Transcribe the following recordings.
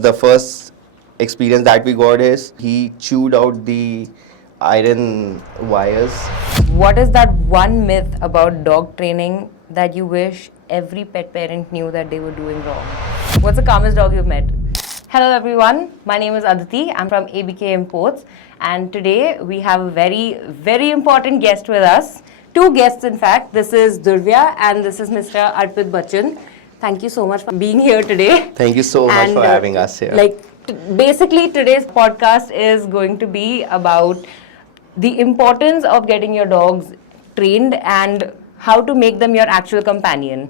The first experience that we got is he chewed out the iron wires. What is that one myth about dog training that you wish every pet parent knew that they were doing wrong? What's the calmest dog you've met? Hello everyone, my name is Aditi. I'm from ABK Imports, and today we have a very important guest with us. Two guests in fact. This is Durvya and this is Mr. Arpit Bachchan. Thank you so much for being here today. Thank you so much for having us here. Basically today's podcast is going to be about the importance of getting your dogs trained and how to make them your actual companion.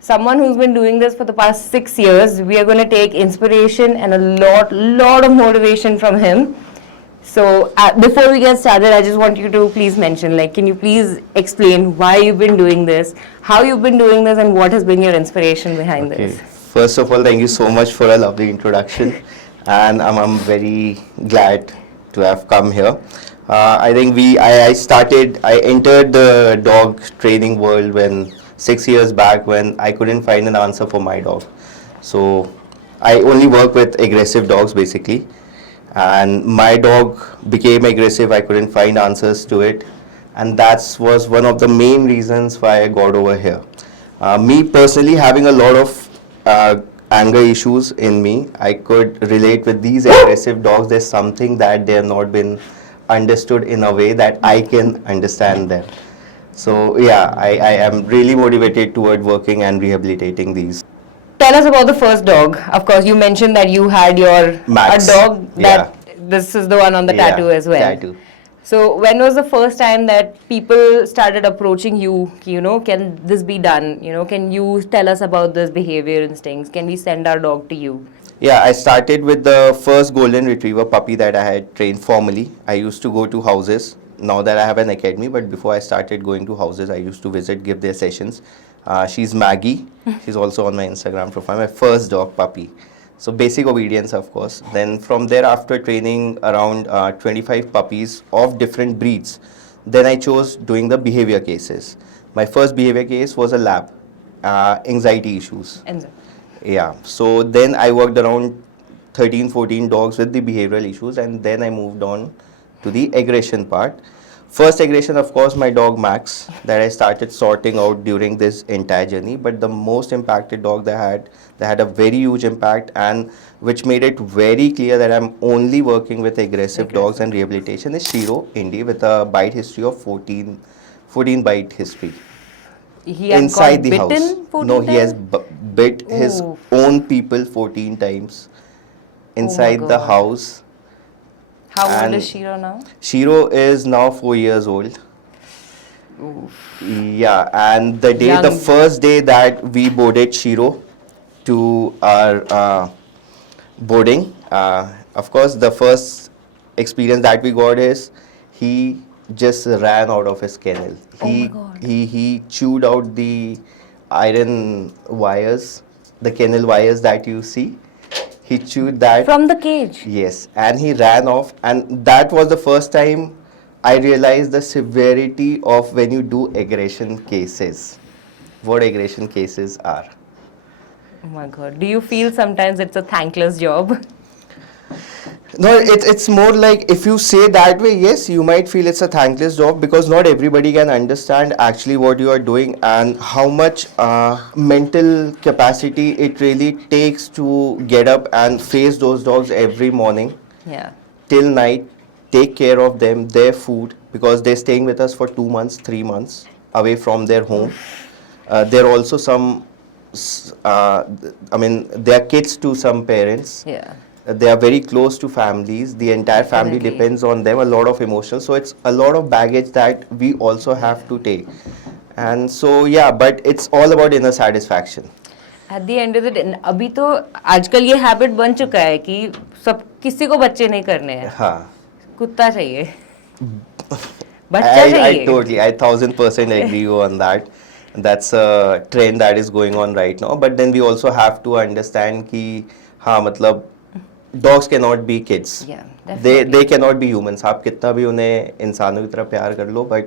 Someone who's been doing this for the past 6 years, we are going to take inspiration and a lot of motivation from him. So before we get started, I just want you to please mention, can you please explain why you've been doing this, how you've been doing this, and what has been your inspiration behind this? First of all, thank you so much for a lovely introduction, and I'm very glad to have come here. I think I entered the dog training world when 6 years back when I couldn't find an answer for my dog. So I only work with aggressive dogs basically. And my dog became aggressive. I couldn't find answers to it, and that was one of the main reasons why I got over here. Me personally, having a lot of anger issues in me, I could relate with these aggressive dogs. There's something that they have not been understood in a way that I can understand them. So yeah, I am really motivated toward working and rehabilitating these. Tell us about the first dog. Of course, you mentioned that you had Max. a dog that this is the one on the tattoo as well. Tattoo. So when was the first time that people started approaching you, can this be done? Can you tell us about this behavior instincts? Can we send our dog to you? Yeah, I started with the first golden retriever puppy that I had trained formally. I used to go to houses. Now that I have an academy, but before I started going to houses, I used to visit, give their sessions. She's Maggie. She's also on my Instagram profile. My first dog puppy. So basic obedience, of course. Then from there, after training around 25 puppies of different breeds, then I chose doing the behavior cases. My first behavior case was a lab, anxiety issues. Yeah. So then I worked around 13, 14 dogs with the behavioral issues, and then I moved on to the aggression part. First aggression, of course, my dog Max, that I started sorting out during this entire journey. But the most impacted dog that had a very huge impact, and which made it very clear that I'm only working with aggressive dogs and rehabilitation, is Shiro Indy, with a bite history of 14 bite history. He has inside the bitten house. 14 No, he has times? bit his own people 14 times inside the house. How old is Shiro now? Shiro is now 4 years old. Oof. Yeah, and the first day that we boarded Shiro to our boarding, of course, the first experience that we got is he just ran out of his kennel. He chewed out the iron wires, the kennel wires that you see. He chewed that from the cage. Yes, and he ran off, and that was the first time I realized the severity of when you do aggression cases. What aggression cases are. Oh my God. Do you feel sometimes it's a thankless job? No, it's more like, if you say that way, yes, you might feel it's a thankless job, because not everybody can understand actually what you are doing and how much mental capacity it really takes to get up and face those dogs every morning till night, take care of them, their food, because they're staying with us for 2 months, 3 months away from their home. They're also they are kids to some parents. They are very close to families. The entire family depends on them, a lot of emotions. So it's a lot of baggage that we also have to take. And so, yeah, but it's all about inner satisfaction. At the end of the day, अभी तो आजकल ये habit बन चुका है कि सब किसी को बच्चे नहीं करने हैं. हाँ. कुत्ता चाहिए. बच्चा चाहिए. I 1000% agree you on that. That's a trend that is going on right now. But then we also have to understand कि हाँ मतलब dogs cannot be kids. Yeah, they cannot be humans. आप कितना भी उन्हें इंसानों की तरह प्यार कर लो, but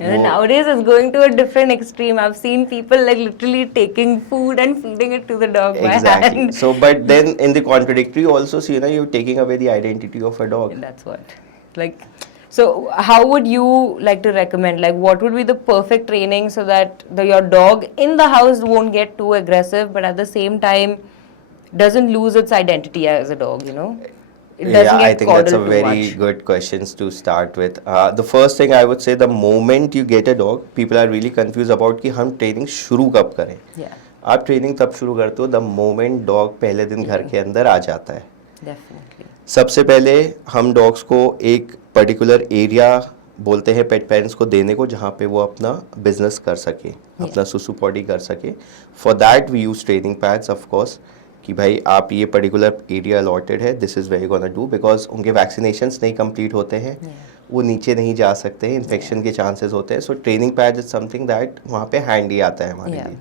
And then nowadays it's going to a different extreme. I've seen people like literally taking food and feeding it to the dog by Exactly. hand. So, but then in the contradictory also, see, you're taking away the identity of a dog. And that's what. Like, so how would you like to recommend? Like, what would be the perfect training so that your dog in the house won't get too aggressive, but at the same time doesn't lose its identity as a dog? It doesn't Yeah, get I think that's a coddled too very much. good questions to start with. The first thing I would say, the moment you get a dog, people are really confused about कि हम training शुरू कब करें. Yeah, आप training तब शुरू करते हो द मोमेंट डॉग पहले दिन घर के अंदर आ जाता है. definitely. सबसे पहले हम डॉग्स को एक पर्टिकुलर एरिया बोलते हैं पेट पेरेंट्स को देने को जहाँ पे वो अपना बिजनेस कर सके, अपना सुसु पॉटी कर सके. For that we use training pads of course कि भाई आप ये पर्टिकुलर एरिया अलॉटेड है, this is very gonna do, because उनके वैक्सीनेशंस नहीं कंप्लीट होते हैं, वो नीचे नहीं जा सकते हैं, इन्फेक्शन के चांसेस होते हैं. So training pad is something that वहाँ पे हैंडी आता है हमारे लिए.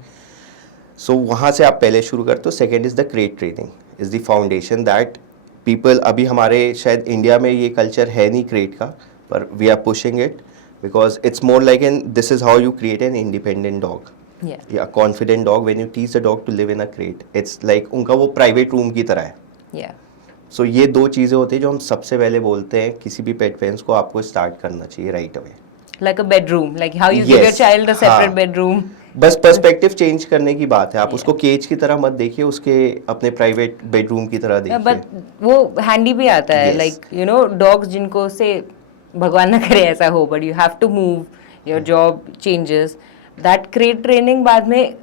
सो वहाँ से आप पहले शुरू करते हो. Second is the crate training, is the foundation that people, अभी हमारे शायद इंडिया में ये कल्चर है नहीं क्रेट का, पर we are pushing it because it's more like an this is how you create an independent dog. Yeah. या confident dog when you teach the dog to live in a crate, it's like उनका वो private room की तरह है. Yeah. सो ये दो चीज़ें होती हैं जो हम सबसे पहले बोलते हैं किसी भी पेट पेरेंट्स को आपको स्टार्ट करना चाहिए right away. Like a bedroom, like how you give your Yes. child a separate हाँ. bedroom. बस पर्सपेक्टिव चेंज करने की बात है. आप उसको केज की तरह मत देखिए, उसके अपने प्राइवेट बेडरूम की तरह Yeah, देखिए. but वो handy भी आता है. Yes. Like dogs जिनको से भगवान ना करे ऐसा हो, but you have to move, your job changes. That crate training बाद में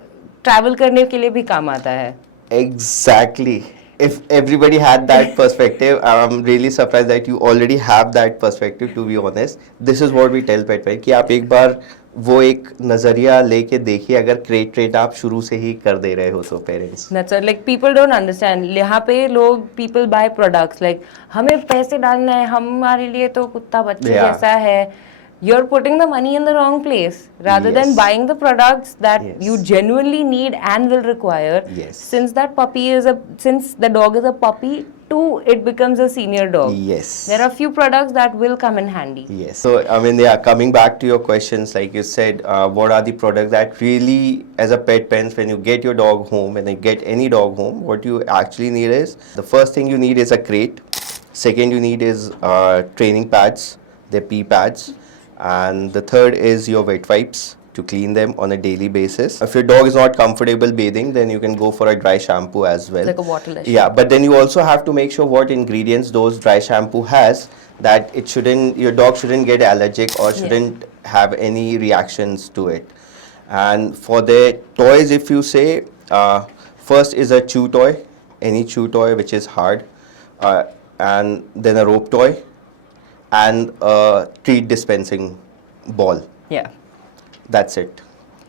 travel करने के लिए भी काम आता है. Exactly. If everybody had that perspective, I'm really surprised that you already have that perspective, to be honest. This is what we tell pet parents कि आप एक बार वो एक नज़रिया लेके देखिए, अगर क्रेट ट्रेन आप शुरू से ही कर दे रहे हो तो parents. That's what, like people don't understand. यहाँ पे लोग people buy products like हमें पैसे डालना है, हमारे लिए तो कुत्ता बच्चे Yeah. जैसा है. You're putting the money in the wrong place rather than Yes. buying the products that Yes. you genuinely need and will require. Yes. Since the dog is a puppy, too, it becomes a senior dog. Yes. There are few products that will come in handy. Yes. So, I mean, yeah, coming back to your questions, like you said, what are the products that really, as a pet parent, when you get your dog home, when you get any dog home, what you actually need is, the first thing you need is a crate. Second you need is training pads, their pee pads. And the third is your wet wipes to clean them on a daily basis. If your dog is not comfortable bathing, then you can go for a dry shampoo as well. Like a waterless Yeah, but then you also have to make sure what ingredients those dry shampoo has, that your dog shouldn't get allergic or shouldn't have any reactions to it. And for the toys, if you say, first is a chew toy, any chew toy which is hard, and then a rope toy, and a treat dispensing ball. Yeah. That's it.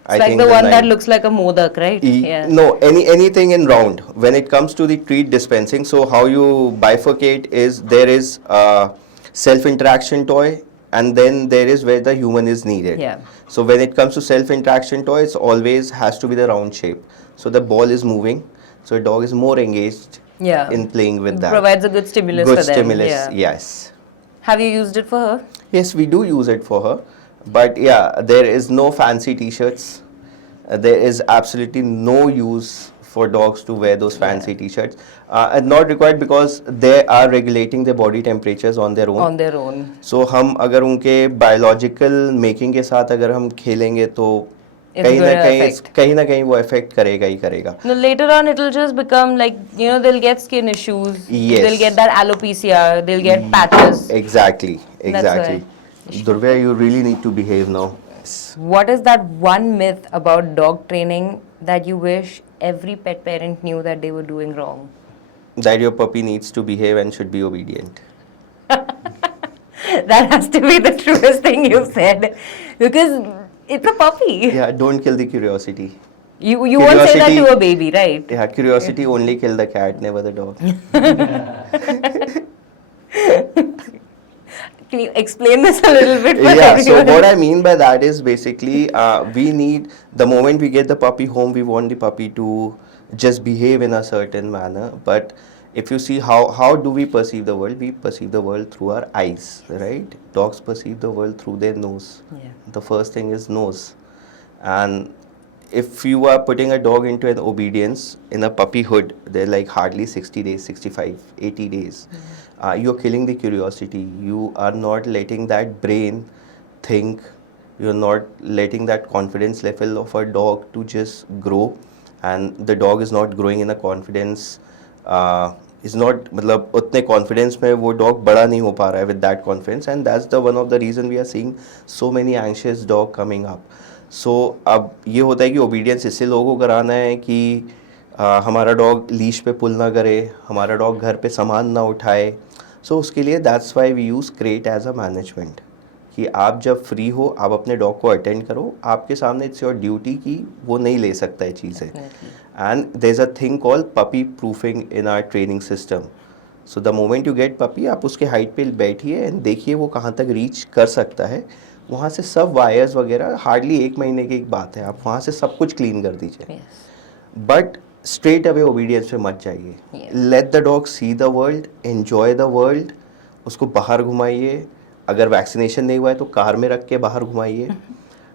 It's like the one that looks like a modak, right? Yeah. No, anything in round. When it comes to the treat dispensing, so how you bifurcate is there is a self-interaction toy, and then there is where the human is needed. Yeah. So when it comes to self-interaction toy, it's always has to be the round shape. So the ball is moving, so a dog is more engaged Yeah. in playing with that. Provides a good stimulus Good for them. stimulus, Yeah. yes. Have you used it for her? Yes, we do use it for her, but yeah, there is no fancy t-shirts. There is absolutely no use for dogs to wear those fancy t-shirts. And not required because they are regulating their body temperatures on their own. On their own. So हम अगर उनके biological making के साथ अगर हम खेलेंगे तो It's कहीं ना कहीं वो affect करेगा ही करेगा. No, later on it'll just become like, they'll get skin issues. Yes. They'll get that alopecia. They'll get patches. Exactly. why. Durvya, you really need to behave now. What is that one myth about dog training that you wish every pet parent knew that they were doing wrong? That your puppy needs to behave and should be obedient. That has to be the truest thing you've said. Because it's a puppy. Yeah, don't kill the curiosity. You won't say that to a baby, right? Yeah, curiosity only kill the cat, never the dog. Can you explain this a little bit? For Yeah, so everyone? what I mean by that is basically we need, the moment we get the puppy home, we want the puppy to just behave in a certain manner. But if you see how do we perceive the world, we perceive the world through our eyes, right? Dogs perceive the world through their nose. Yeah. The first thing is nose. And if you are putting a dog into an obedience in a puppyhood, they're like hardly 60 days, 65, 80 days. You're killing the curiosity. You are not letting that brain think. You're not letting that confidence level of a dog to just grow. And the dog is not growing in a confidence. Is not मतलब उतने confidence में वो dog बड़ा नहीं हो पा रहा है with that confidence, and that's the one of the reason we are seeing so many anxious dog coming up. So अब ये होता है कि obedience इससे लोगों को कराना है कि हमारा dog leash पे pull ना करे, हमारा dog घर पे सामान ना उठाए. So उसके लिए that's why we use crate as a management. कि आप जब फ्री हो आप अपने डॉग को अटेंड करो, आपके सामने इट्स योर ड्यूटी कि वो नहीं ले सकता है चीज़ें. And there is a thing called puppy proofing in our training system. So the moment you get puppy, आप उसके हाइट पे बैठिए एंड देखिए वो कहाँ तक रीच कर सकता है. वहाँ से सब वायर्स वगैरह, हार्डली 1 महीने की एक बात है, आप वहाँ से सब कुछ क्लीन कर दीजिए. बट स्ट्रेट अवे ओबीडियंस पे मत जाइए. Let the dog see the world, enjoy the world. उसको बाहर घुमाइए. अगर वैक्सीनेशन नहीं हुआ है तो कार में रख के बाहर घुमाइए.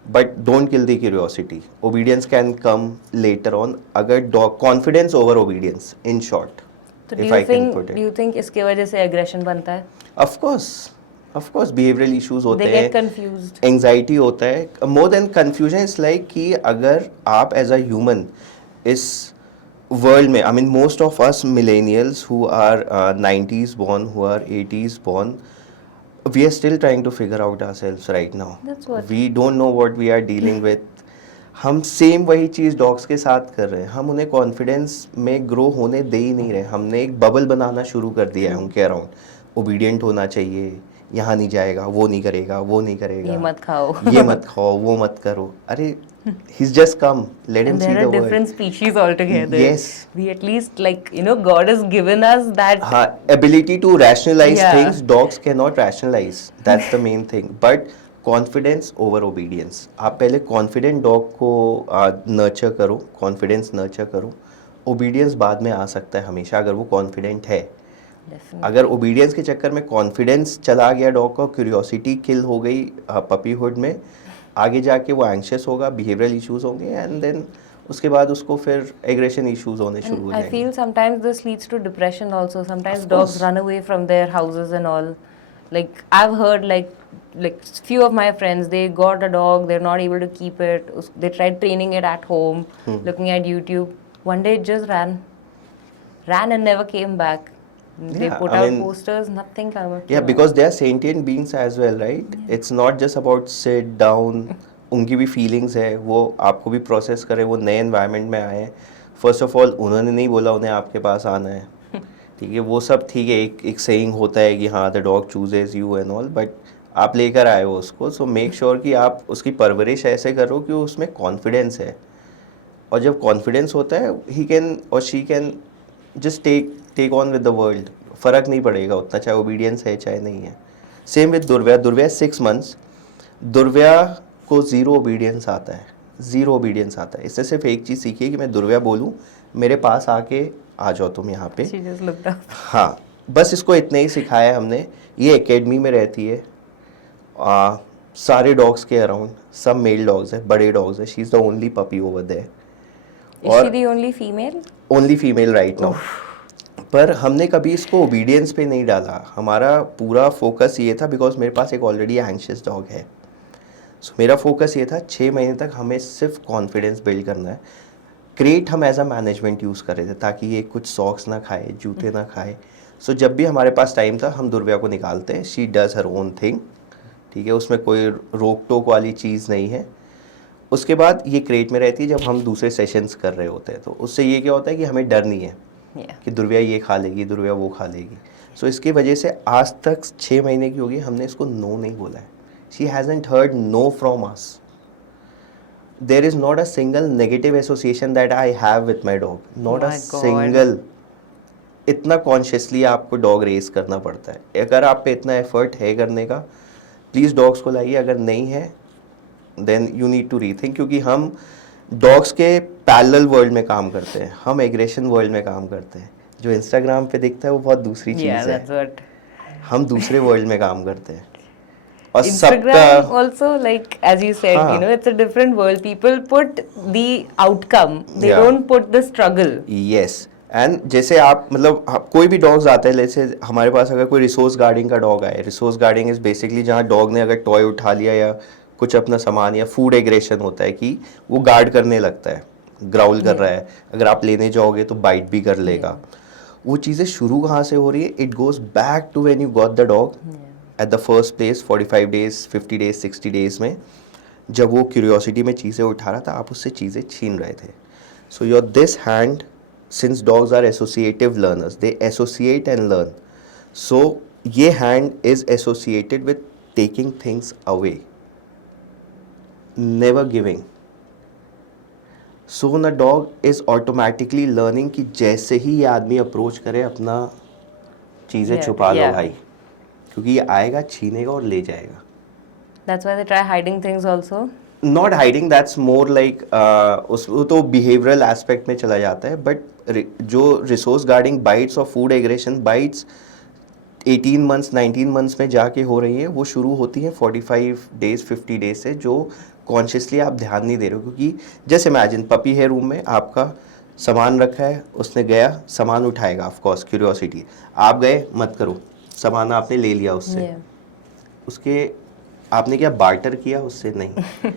But don't kill the curiosity. Obedience can come later on. अगर dog confidence over obedience, in short. तो do you think इसके वजह से एग्रेशन बनता है? ऑफ कोर्स बिहेवियरल इश्यूज होते They हैं. get confused. एंजाइटी होता है. More than confusion is like कि अगर आप एज अ ह्यूमन इस वर्ल्ड में, I mean most of us millennials who are 90s born, who are 80s born, we are still trying to figure out ourselves right now. That's what. We don't know what we are dealing with. हम same वही चीज़ dogs के साथ कर रहे हैं. हम उन्हें confidence में ग्रो होने दे ही नहीं रहे. हमने एक बबल बनाना शुरू कर दिया है उनके अराउंड. ओबीडियंट होना चाहिए, यहाँ नहीं जाएगा, वो नहीं करेगा, वो नहीं करेगा, ये मत खाओ, ये मत खाओ, वो मत करो. अरे he's just come, let him and see there the are world. different species altogether. Yes. We at least, like, God has given us that. हाँ, ability to rationalize Yeah. things. Dogs cannot rationalize. That's the main thing. But confidence over obedience. आप पहले confident dog को nurture करो, confidence nurture करो. Obedience बाद में आ सकता है हमेशा अगर वो confident है. Definitely. अगर obedience के चक्कर में confidence चला गया dog का, curiosity kill हो गई puppyhood में, आगे जाके वो anxious होगा, behavioral issues होंगे, and then उसके बाद उसको फिर aggression issues होने शुरू हो I जाएंगे. feel sometimes this leads to depression also. Sometimes Of dogs course. run away from their houses and all. Like I've heard like few of my friends, they got a dog, they're not able to keep it. They tried training it at home, looking at YouTube. One day it just ran and never came back. They Yeah, put I out mean- posters, nothing came out. Yeah, because they are sentient beings as well, right? It's not just about sit down. उनकी भी feelings है, वो आपको भी process करें. वो नए environment में आए हैं. फर्स्ट ऑफ ऑल उन्होंने नहीं बोला उन्हें आपके पास आना है, ठीक है. वो सब ठीक है, एक सेइंग होता है कि हाँ the dog chooses you and all, but आप लेकर आए हो उसको, सो मेक श्योर कि आप उसकी परवरिश ऐसे करो कि उसमें कॉन्फिडेंस है. और जब कॉन्फिडेंस होता है, ही कैन और she can just take on with the world. फ़र्क नहीं पड़ेगा उतना, चाहे ओबीडियंस है चाहे नहीं है. Same with Durvya 6 months. Durvya को ज़ीरो ओबीडियंस आता है, ज़ीरो ओबीडियंस आता है. इससे सिर्फ एक चीज़ सीखिए कि मैं दुर्व्या बोलूँ, मेरे पास आके आ जाओ तुम यहाँ पे. She just looked up. हाँ, बस इसको इतना ही सिखाया है हमने. ये एकेडमी में रहती है. सारे डॉग्स के अराउंड सब मेल डॉग्स हैं, बड़े डॉग्स हैं. She is the only puppy over there. Is she the only female? Only female right now. पर हमने कभी इसको ओबीडियंस पे नहीं डाला. हमारा पूरा फोकस ये था, बिकॉज मेरे पास एक ऑलरेडी एंग्शियस डॉग है. सो मेरा फोकस ये था 6 महीने तक हमें सिर्फ कॉन्फिडेंस बिल्ड करना है. क्रेट हम एज अ मैनेजमेंट यूज़ कर रहे थे ताकि ये कुछ सॉक्स ना खाए, जूते ना खाए. सो जब भी हमारे पास टाइम था हम दुर्व्या को निकालते हैं. She does her own thing, ठीक है. उसमें कोई रोक टोक वाली चीज़ नहीं है. उसके बाद ये क्रेट में रहती है जब हम दूसरे सेशंस कर रहे होते हैं. तो उससे ये क्या होता है कि हमें डर नहीं है कि दुर्व्या ये खा लेगी, दुर्व्या वो खा लेगी. सो इसकी वजह से आज तक 6 महीने की होगी हमने इसको नो नहीं बोला है. She hasn't heard no from us. There is not a single negative association that I have with my dog. Not a My God. Single. इतना कॉन्शियसली आपको डॉग रेस करना पड़ता है. अगर आप पे इतना एफर्ट है करने का, प्लीज़ डॉग्स को लाइए. अगर नहीं है then you need to rethink, क्योंकि हम डॉग्स के पैरेलल वर्ल्ड में काम करते हैं, हम एग्रेशन वर्ल्ड में काम करते हैं. जो इंस्टाग्राम पे दिखता है वो बहुत दूसरी चीज़ Yeah, है. that's what. हम दूसरे वर्ल्ड में काम करते हैं और Instagram सबका also, like as you said, हाँ. it's a different world. People put the outcome, they Yeah. don't put the struggle. Yes and जैसे आप मतलब कोई भी डॉग्स आते हैं, जैसे हमारे पास अगर कोई रिसोर्स गार्डिंग का डॉग आए, रिसोर्स गार्डिंग इज बेसिकली जहाँ डॉग ने अगर टॉय उठा लिया या कुछ अपना सामान या फूड एग्रेशन होता है कि वो गार्ड करने लगता है, ग्राउल कर रहा है, अगर आप लेने जाओगे तो बाइट भी कर लेगा. वो चीज़ें शुरू कहाँ से हो रही है? It goes back to when you got the dog at the first place 45 days 50 days 60 days में, जब वो क्यूरियोसिटी में चीज़ें उठा रहा था, आप उससे चीज़ें छीन रहे थे. So your this hand, since dogs are associative learners, they associate and learn, so ये hand is associated with taking things away, never giving. So the dog is automatically learning कि जैसे ही ये आदमी अप्रोच करे अपना चीज़ें Yeah, छुपा लो yeah. भाई, क्योंकि ये आएगा छीनेगा और ले जाएगा. That's why they try hiding things also. Not hiding, that's more like उस वो तो बिहेवियरल एस्पेक्ट में चला जाता है. बट जो रिसोर्स गार्डिंग बाइट्स और food aggression bytes 18 months 19 months में जाके हो रही है, वो शुरू होती है 45 डेज 50 डेज से, जो कॉन्शियसली आप ध्यान नहीं दे रहे हो. क्योंकि जस्ट इमेजिन पपी है रूम में, आपका सामान रखा है, उसने गया सामान उठाएगा, ऑफ कोर्स क्यूरियोसिटी, आप गए मत करो, सामान आपने ले लिया उससे. उसके आपने क्या बार्टर किया उससे? नहीं.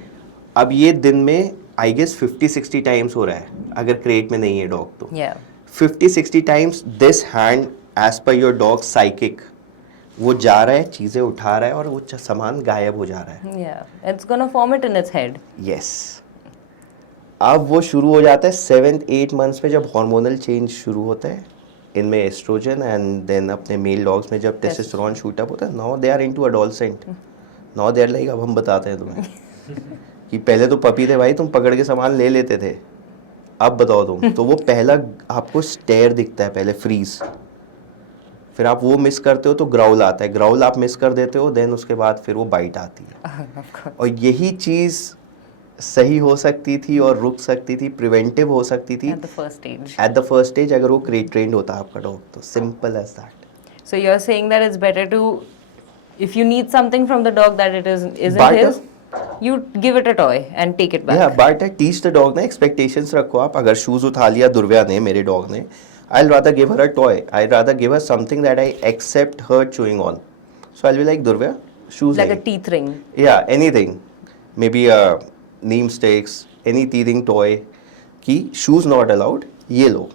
अब ये दिन में आई गेस 50-60 टाइम्स हो रहा है, अगर क्रेट में नहीं है डॉग तो. 50-60 टाइम्स दिस हैंड एज पर योर डॉग साइकिक, वो जा रहा है, चीज़ें उठा रहा है और वो सामान गायब हो जा रहा है. Yeah, it's gonna form it in its head. Yes. अब वो शुरू हो जाता है 7-8 मंथ्स में, जब हार्मोनल चेंज शुरू होता है इनमें, एस्ट्रोजन, एंड देन अपने मेल डॉग्स में जब टेस्टोस्टेरोन शूट अप होता है, now they are into adolescent. Now they are like अब हम बताते हैं तुम्हें कि पहले तो पपी थे भाई, तुम पकड़ के सामान ले लेते थे, अब बताओ तुम. तो वो पहला आपको स्टेयर दिखता है, पहले फ्रीज, फिर आप वो मिस करते हो तो ग्राउल आता है, ग्राउल आप मिस कर देते हो, देन उसके बाद फिर वो बाइट आती है. और यही चीज़ सही हो सकती थी और रुक सकती थी, प्रिवेंटिव हो सकती थी At the first stage. At the first stage, अगर वो क्रेट ट्रेंड होता आपका डॉग तो. Simple as that. So you're saying that it's better to, if you need something from the dog that it isn't Barter. his, you give it a toy and take it back. Yeah, but teach the dog ना, expectations रखो आप. अगर shoes उठा लिया दुर्व्या ने, मेरे dog ने, I'll rather give her a toy. I'd rather give her something that I accept her chewing on. So I'll be like, Durvya, shoes Like a नहीं. teeth ring. Yeah, anything. Maybe a neem sticks, any teething toy. कि shoes not allowed. ये लो,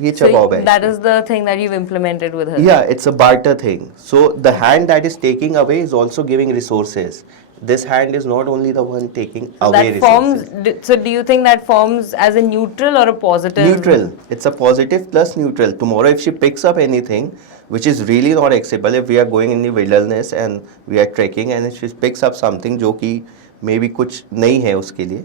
ये So चबाओ बैठ. that is the thing that you've implemented with her. Yeah, it's a barter thing. So the hand that is taking away is also giving resources. This hand is not only the one taking away That forms. resources. So do you think that forms as a neutral or a positive? Neutral. It's a positive plus neutral. Tomorrow if she picks up anything which is really not acceptable, if we are going in the wilderness and we are trekking and if she picks up something जो कि maybe कुछ नहीं है उसके लिए,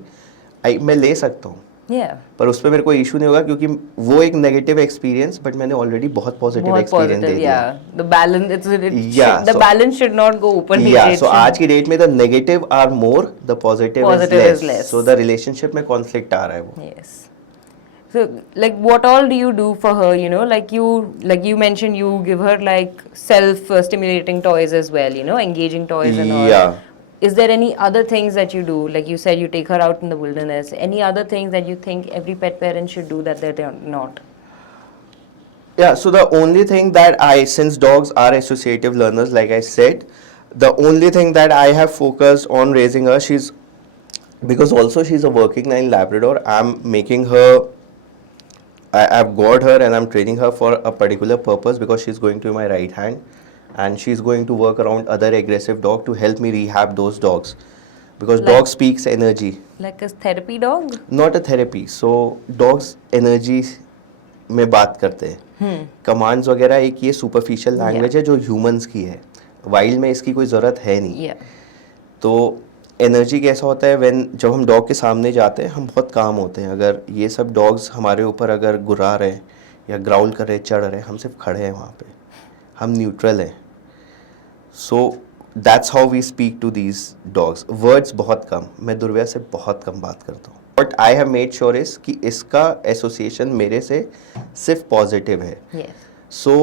मैं ले सकता हूँ. Yeah. पर उस पर मेरे को इशू नहीं होगा, क्योंकि वो एक नेगेटिव एक्सपीरियंस, बट मैंने ऑलरेडी बहुत पॉजिटिव More एक्सपीरियंस दे positive, दिया. yeah. The balance, Yeah, the so- balance should not go openly. Yeah, It so should- आज की डेट में the negative are more, the positive is less. So the relationship में conflict आ रहा है वो. Yes. So, like, what all do you do for her? Like you mentioned, you give her like self-stimulating toys as well. Engaging toys and all. Yeah. Is there any other things that you do? Like you said, you take her out in the wilderness. Any other things that you think every pet parent should do that they're not? Yeah, so the only thing that since dogs are associative learners, like I said, the only thing that I have focused on raising her, because also she's a working line Labrador, I've got her and I'm training her for a particular purpose, because she's going to be my right hand and she's going to work around other aggressive dog to help me rehab those dogs, because Like- dog speaks energy, Like a therapy dog? not a therapy. So dogs energy में बात करते हैं. Commands वगैरह एक ये superficial language है जो humans की है, वाइल्ड में इसकी कोई ज़रूरत है नहीं. Yeah. तो एनर्जी कैसा होता है जब हम डॉग के सामने जाते हैं, हम बहुत काम होते हैं. अगर ये सब डॉग्स हमारे ऊपर अगर गुर्रा रहे या ग्राउल कर रहे, चढ़ रहे, हम सिर्फ खड़े हैं वहाँ पे, हम न्यूट्रल हैं. So that's how we speak to these dogs. Words बहुत कम, मैं दुर्व्या से बहुत कम बात करता हूँ. What I have made sure is कि इसका एसोसिएशन मेरे से सिर्फ पॉजिटिव है. Yes. सो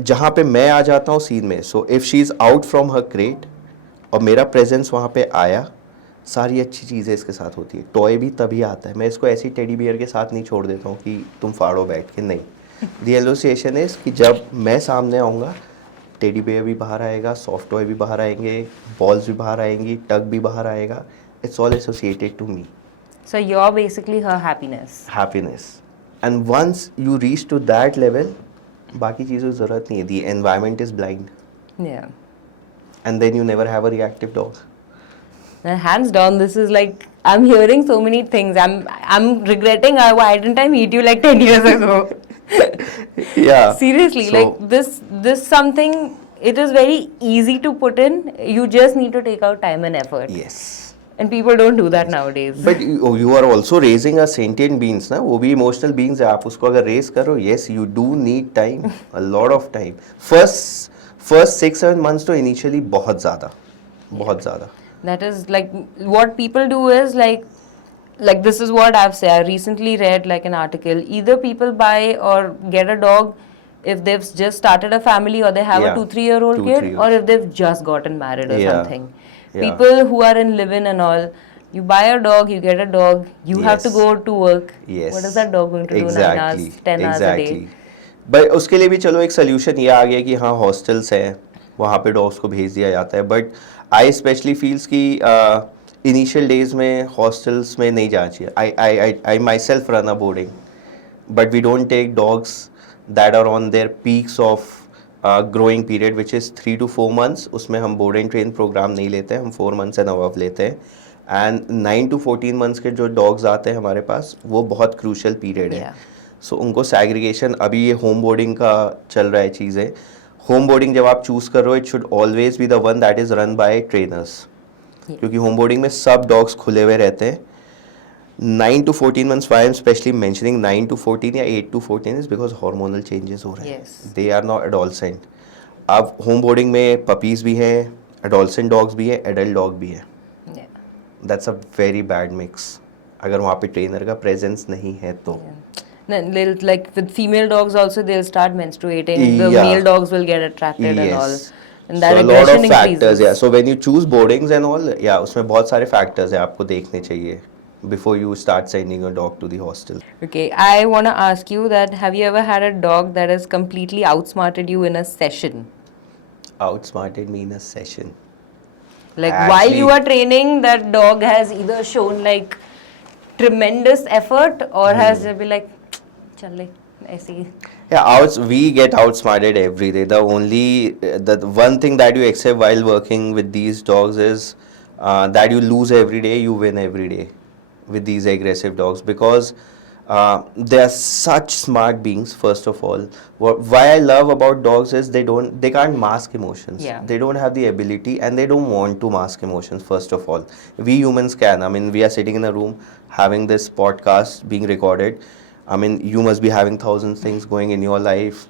जहाँ पे मैं आ जाता हूँ सीन में, so if she is out from her crate और मेरा प्रेजेंस वहाँ पे आया, सारी अच्छी चीज़ें इसके साथ होती है. टॉय भी तभी आता है. मैं इसको ऐसी टेडी बियर के साथ नहीं छोड़ देता हूँ कि तुम फाड़ो बैठ के, नहीं. द एसोसिएशन इज़ कि जब मैं सामने आऊँगा, टेडी बियर भी बाहर आएगा, सॉफ्ट टॉय भी बाहर आएंगे, बॉल्स भी बाहर आएंगी, टग भी बाहर आएगा. It's all associated to me. So you're basically her happiness. Happiness. And once you reach to that level, बाकी चीज़ों की ज़रूरत नहीं है. The environment is blind Yeah. And then you never have a reactive dog. And hands down, this is like I'm hearing so many things. I'm regretting why didn't I meet you like 10 years ago? Yeah. Seriously, So- like this something. It is very easy to put in. You just need to take out time and effort. Yes. And people don't do that nowadays. But you are also raising a sentient beings ना, वो भी emotional beings है. आप उसको अगर raise करो, yes, you do need time, a lot of time. First 6-7 months तो initially बहुत ज़्यादा. That is like what people do is like this is what I've said. I recently read like an article. Either people buy or get a dog if they've just started a family or they have Yeah. a 2-3-year-old 2-3 kid, years. or if they've just gotten married or Yeah. something. Yeah. People who are in live-in and all, you buy a dog, you get a dog, you have to Yes. go to work. Yes. What is that dog going to do 9 hours, 10 hours a day? But उसके लिए भी चलो एक solution ये आ गया कि हाँ hostels हैं, वहाँ पे डॉग्स को भेज दिया जाता है. बट आई स्पेशली फील्स कि इनिशियल डेज में हॉस्टल्स में नहीं जाना चाहिए. I myself run a boarding, but we don't take dogs that are on their peaks of growing period which is 3 to 4 months. उसमें हम बोर्ड एंड ट्रेन प्रोग्राम नहीं लेते हैं, हम 4 months एंड अबव लेते हैं. एंड 9 to 14 months के जो डॉग्स आते हैं हमारे पास, वो बहुत क्रूशल पीरियड है. Yeah. सो उनको सैग्रीगेशन, अभी ये होम बोर्डिंग का चल रहा है चीज़ें. होम बोर्डिंग जब आप चूज़ कर रहे हो, it should always be the one that is run by trainers, क्योंकि होम बोर्डिंग में सब डॉग्स खुले हुए रहते हैं. 9 to 14 months, why I'm specially mentioning 9 to 14 या 8 to 14 is because hormonal changes हो रहे हैं. Yes. They are not adolescent. अब होम बोर्डिंग में पपीज़ भी हैं, adolescent डॉग्स भी हैं, एडल्ट डॉग भी हैं. Yeah. That's a very bad mix. अगर वहाँ पे ट्रेनर का प्रेजेंस नहीं है तो. Then they'll like with female dogs also they'll start menstruating. The Yeah. male dogs will get attracted and all, and that so a lot aggression of factors, increases. yeah. So when you choose boardings and all, yeah, उसमें बहुत सारे factors हैं आपको देखने चाहिए before you start sending your dog to the hostel. Okay, I want to ask you that have you ever had a dog that has completely outsmarted you in a session? Outsmarted me in a session. Like while Actually- you are training, that dog has either shown like tremendous effort or has just been like, chal le, aise hi." Yeah, we get outsmarted every day. The one thing that you accept while working with these dogs is that you lose every day, you win every day with these aggressive dogs, because they are such smart beings. First of all, why I love about dogs is they can't mask emotions. Yeah. They don't have the ability, and they don't want to mask emotions. First of all, we humans can. I mean, we are sitting in a room having this podcast being recorded. I mean, you must be having thousands things going in your life.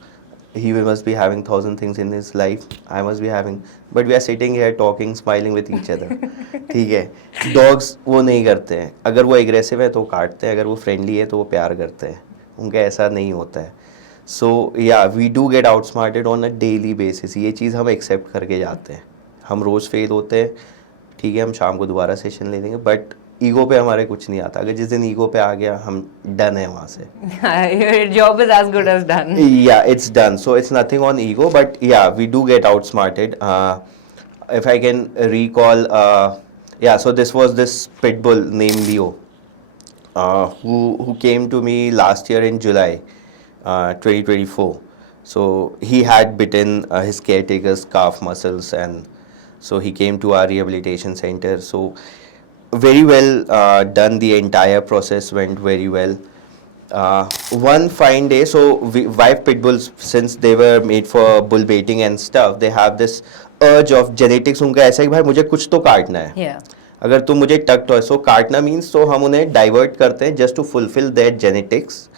He must be having thousand things in his life. I must be having. But we are sitting here talking, smiling with each other. ठीक है. Dogs वो नहीं करते हैं. अगर वो aggressive है तो वो काटते हैं. अगर वो friendly है तो वो प्यार करते हैं. उनका ऐसा नहीं होता है. So yeah, we do get outsmarted on a daily basis. ये चीज़ हम accept करके जाते हैं. हम रोज़ fail होते हैं. ठीक है, हम शाम को दोबारा सेशन ले लेंगे. बट ईगो पे हमारे कुछ नहीं आता. अगर जिस दिन ईगो पे आ गया, हम डन है वहाँ से. Your job is as good as done. Yeah, it's done. So it's nothing on ego, but yeah, we do get outsmarted. If I can recall, yeah, so this was this pit bull named Leo, who came to me last year in July 2024. So he had bitten his caretaker's calf muscles, and so he came to our rehabilitation center. So very well done. The entire process went very well. One fine day, so wife pit bulls, since they were made for bull baiting and stuff, they have this urge of genetics. उनका ऐसा है कि भाई मुझे कुछ तो काटना है. Yeah. अगर तुम मुझे टक टॉय, सो काटना मीन्स तो हम उन्हें डाइवर्ट करते हैं just to fulfil that genetics,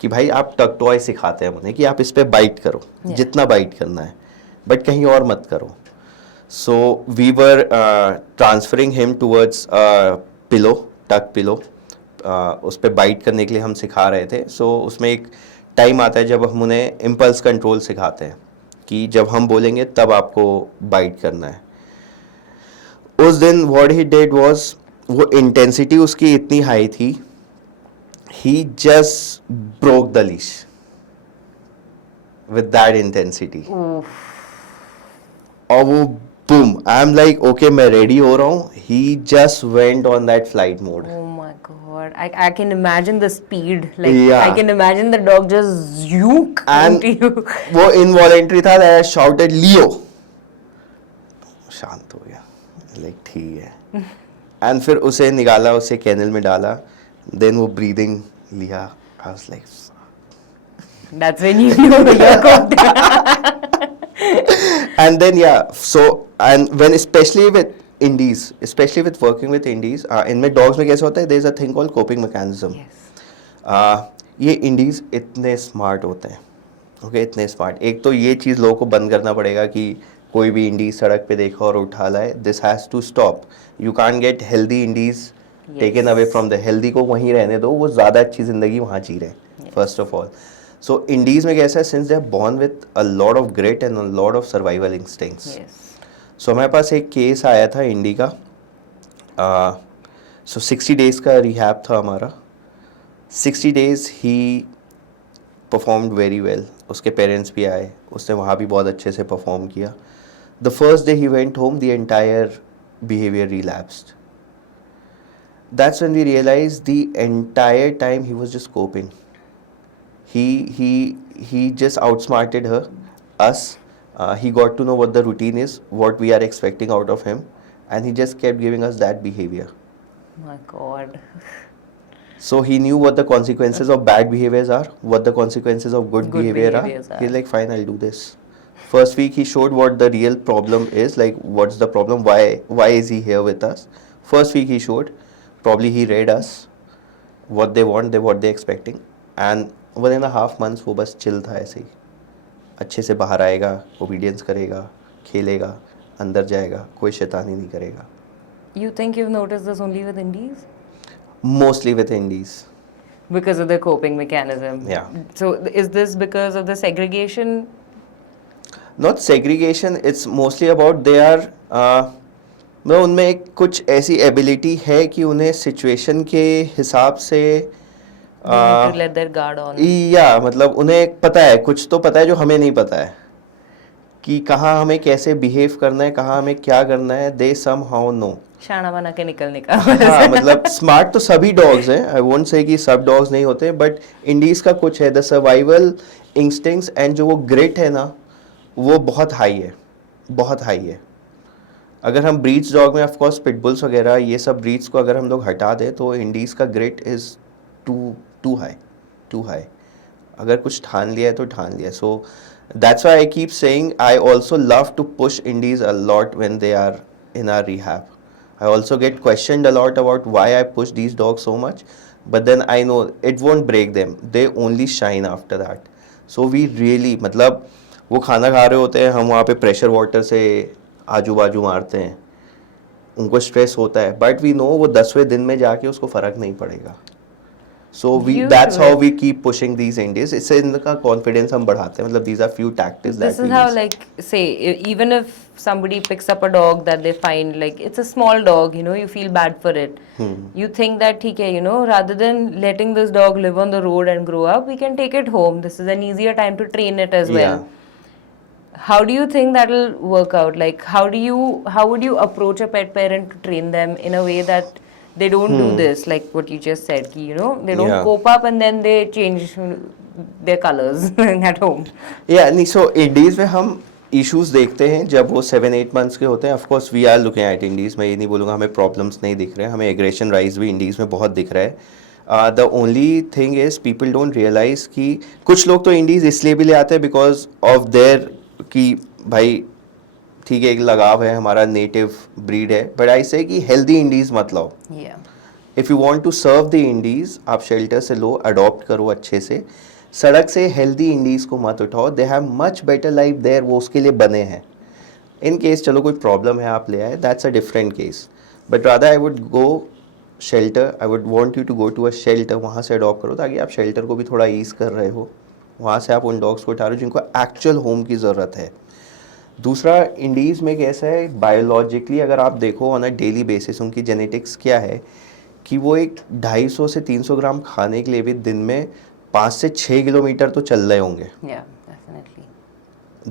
कि भाई आप टक टॉय सिखाते हैं उन्हें कि आप इस पे बाइट करो, Yeah. जितना बाइट करना है, बट कहीं और मत करो. So we were transferring him towards a pillow टक पिलो, उस पर बाइट करने के लिए हम सिखा रहे थे. सो उसमें एक टाइम आता है जब हम उन्हें इम्पल्स कंट्रोल सिखाते हैं कि जब हम बोलेंगे तब आपको बाइट करना है. उस दिन व्हाट ही डिड वाज, वो इंटेंसिटी उसकी इतनी हाई थी, he just broke the leash with that intensity. और वो boom, I am like okay मैं रेडी हो रहा हूँ. He just went on that flight mode. Oh my god, I can imagine the speed. Like Yeah. I can imagine the dog just zook And into you. वो involuntary था. That shouted लियो, शांत हो गया, like ठीक है. And फिर उसे निकाला, उसे कैनल में डाला, देन वो ब्रीदिंग लिया. I was like, That's when you know you're cooked. and then yeah, so and when especially with indies, especially with working with indies, इनमें dogs में कैसे होता है, there is a thing called coping mechanism. Yes. ये Indies इतने smart होते हैं. Okay, इतने स्मार्ट. एक तो ये चीज़ लोगों को बंद करना पड़ेगा कि कोई भी इंडीज सड़क पे देखा और उठा लाए. This has to stop. You can't get healthy indies taken away from the healthy. को वहीं रहने दो, वो ज़्यादा अच्छी ज़िंदगी वहाँ जी रहे हैं first of all. So indies में कैसा है, since they are born with a lot of grit and a lot of survival instincts. Yes. So हमारे पास एक केस आया था इंडी का. सो 60 डेज़ का रिहैब था हमारा. 60 डेज़ ही परफॉर्म्ड वेरी वेल. उसके पेरेंट्स भी आए, उसने वहाँ भी बहुत अच्छे से परफॉर्म किया. The first day he went home, the entire behaviour relapsed. That's when we realized the entire time he was just coping. He just outsmarted us. He got to know what the routine is, what we are expecting out of him, and he just kept giving us that behavior. My god. So he knew what the consequences of bad behaviors are, what the consequences of good behavior behaviors are. are. He's like, fine, I'll do this. First week he showed what the real problem is, like what's the problem, why is he here with us. First week he showed. Probably he read us what they want, what they're expecting, and 1.5 months वो बस chill था ऐसे ही. अच्छे से बाहर आएगा, obedience करेगा, खेलेगा, अंदर जाएगा, कोई शैतानी नहीं करेगा. You think you've noticed this only with Indies? Mostly with Indies. Because of the coping mechanism. Yeah. So is this because of the segregation? Not segregation, it's mostly about they are मैं उनमें एक कुछ ऐसी ability है कि उन्हें situation के हिसाब से They need to let their guard on. या मतलब उन्हें पता है, कुछ तो पता है जो हमें नहीं पता है कि कहाँ हमें कैसे बिहेव करना है, कहाँ हमें क्या करना है. They somehow know. शाना बना के निकलने का. हाँ, मतलब स्मार्ट तो सभी डॉग्स हैं. आई वोंट से कि सब डॉग्स नहीं होते, बट इंडीज का कुछ है, द सर्वाइवल इंस्टिंक्ट्स एंड जो वो ग्रिट है ना, वो बहुत हाई है, बहुत हाई है. अगर हम ब्रीड्स डॉग में ऑफकोर्स पिटबुल्स वगैरह ये सब ब्रीड्स को अगर हम लोग हटा दें तो इंडीज़ का ग्रिट इज़ टू हाई. अगर कुछ ठान लिया है तो ठान लिया. So that's why I keep saying I also love to push indies a lot when they are in our rehab. I also get questioned a lot about why I push these dogs so much, but then I know it won't break them. They only shine after that. So we really, मतलब वो खाना खा रहे होते हैं, हम वहाँ पे प्रेशर वाटर से आजू बाजू मारते हैं, उनको स्ट्रेस होता है, बट वी नो वो 10वें दिन में जाके उसको फ़र्क नहीं पड़ेगा. So we that's how we keep pushing these indies. इससे इनका कॉन्फिडेंस हम बढ़ाते हैं. मतलब these are few tactics that This is how, like, say, even if somebody picks up a dog that they find, like, it's a small dog, you know, you feel bad for it. You think that, ठीक है, you know, rather than letting this dog live on the road and grow up, we can take it home. This is an easier time to train it as well. How do you think that will work out? Like, how would you approach a pet parent to train them in a way that they don't do this, like what you just said, ki, you know, they don't cope up and then they change their colors at home. Yeah, नहीं, so Indies में हम issues देखते हैं जब वो 7-8 months के होते हैं. Of course we are looking at indies. मैं ये नहीं बोलूँगा हमें प्रॉब्लम्स नहीं दिख रहे हैं, हमें एग्रेशन राइज भी इंडीज में बहुत दिख रहा है. The only thing is people don't realise कि कुछ लोग तो इंडीज इसलिए भी ले आते हैं बिकॉज ऑफ देयर कि भाई ठीक है एक लगाव है, हमारा नेटिव ब्रीड है, बट आई से कि हेल्दी इंडीज मत लाओ. If you want to serve the indies, आप शेल्टर से लो, अडॉप्ट करो अच्छे से. सड़क से हेल्दी इंडीज को मत उठाओ. They have much better life there, वो उसके लिए बने हैं. इन केस चलो कोई प्रॉब्लम है आप ले आए, that's a different case, but rather I would go shelter, I would want you to go to a shelter, वहाँ से अडॉप्ट करो ताकि आप शेल्टर को भी थोड़ा ईज कर रहे हो, वहाँ से आप उन डॉग्स को उठा रहे हो जिनको एक्चुअल होम की ज़रूरत है। दूसरा, इंडीज़ में कैसा है, बायोलॉजिकली अगर आप देखो ऑन अ डेली बेसिस उनकी जेनेटिक्स क्या है कि वो एक 250 से 300 ग्राम खाने के लिए भी दिन में 5 से 6 किलोमीटर तो चल रहे होंगे। Yeah, definitely.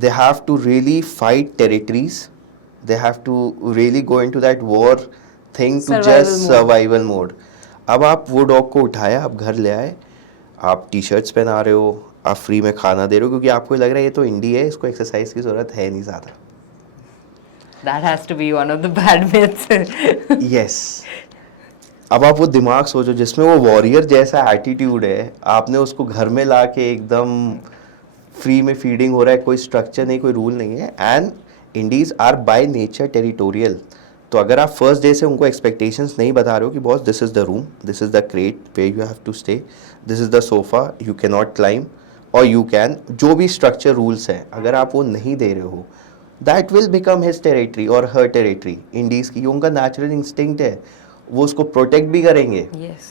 They have to really fight territories. They have to really go into that war thing to Survival just mode. survival mode. अब आप वो डॉग को उठाया, आप घर ले आए, आप टी शर्ट्स पहना रहे हो, आप फ्री में खाना दे रहे हो क्योंकि आपको लग रहा है ये तो इंडी है, इसको एक्सरसाइज की ज़रूरत है नहीं ज़्यादा। That has to be one of the bad myths. Yes. अब आप वो दिमाग सोचो जिसमें वो वॉरियर जैसा एटीट्यूड है, आपने उसको घर में ला के एकदम फ्री में फीडिंग हो रहा है, कोई स्ट्रक्चर नहीं, कोई रूल नहीं है, and indies are by nature territorial. तो अगर आप फर्स्ट डे से उनको एक्सपेक्टेशंस नहीं बता रहे हो कि boss this is the room, this is the crate way you have to stay, this is the sofa, you can not climb और यू कैन, जो भी स्ट्रक्चर रूल्स हैं अगर आप वो नहीं दे रहे हो, that will become his territory और हर टेरिटरी। इंडीज़ की उनका नेचुरल इंस्टिंक्ट है, वो उसको प्रोटेक्ट भी करेंगे। Yes.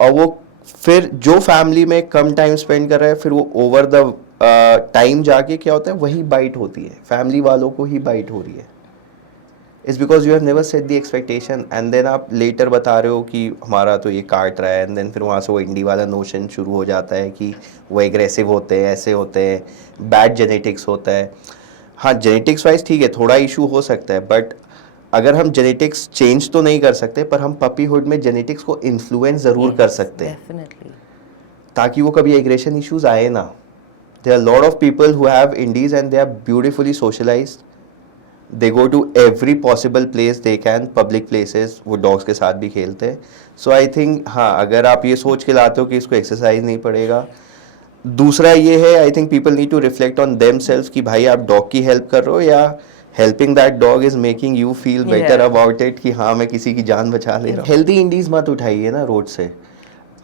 और वो फिर जो फैमिली में कम टाइम स्पेंड कर रहा है, फिर वो ओवर द टाइम जाके क्या होता है, वही बाइट होती है, फैमिली वालों को ही बाइट हो रही है। It's because you have never set the expectation and then आप लेटर बता रहे हो कि हमारा तो ये काट रहा है, एंड देन फिर वहाँ से वो इंडी वाला नोशन शुरू हो जाता है कि वो एग्रेसिव होते हैं, ऐसे होते हैं, बैड जेनेटिक्स होता है। हाँ, जेनेटिक्स वाइज ठीक है, थोड़ा इशू हो सकता है, बट अगर हम जेनेटिक्स चेंज तो नहीं कर सकते, पर हम पपीहुड में जेनेटिक्स को इन्फ्लुएंस ज़रूर कर सकते हैं Definitely. ताकि वो कभी एग्रेशन इश्यूज आए ना। There are lot of people who have indies and they are beautifully socialised, they go to every possible place they can, public places, वो डॉग्स के साथ भी खेलते हैं। सो आई थिंक हाँ, अगर आप ये सोच के लाते हो कि इसको एक्सरसाइज नहीं पड़ेगा। दूसरा ये है, I think people need to reflect on them self कि भाई आप डॉग की हेल्प कर रहे हो या helping that dog is making you feel better Yeah. About it कि हाँ मैं किसी की जान बचा ले रहा हूँ। हेल्दी इंडीज मत उठाइए ना रोड से।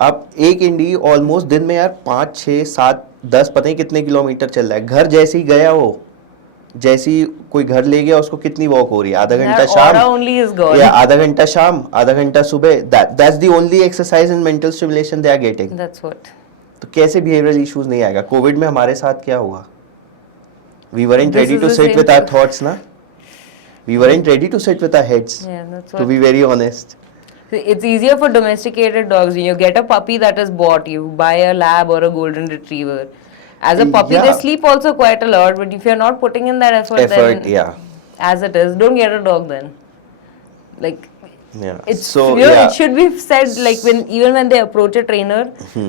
आप एक इंडी ऑलमोस्ट दिन में यार 5, 6, 7, 10 पता नहीं कितने किलोमीटर चल रहा है। घर जैसे ही गया हो, जैसी कोई घर ले गया, उसको कितनी वॉक हो रही है, आधा घंटा That शाम aura only is gone. या आधा घंटा शाम, आधा घंटा सुबह, that's the only exercise and mental stimulation they are getting. That's what. तो कैसे बिहेवियरल इश्यूज नहीं आएगा? कोविड में हमारे साथ क्या हुआ? We weren't This ready is to the sit same with our thing. thoughts ना, we weren't ready to sit with our heads, Yeah, that's to what. be very honest. It's easier for domesticated dogs. You get a puppy that is bought, you buy a lab or a golden retriever. As a puppy, they Yeah. sleep also quite a lot, but if you're not putting in that effort, then Yeah, as it is, don't get a dog then. Like, yeah. it's So you know, yeah, it should be said like even when they approach a trainer,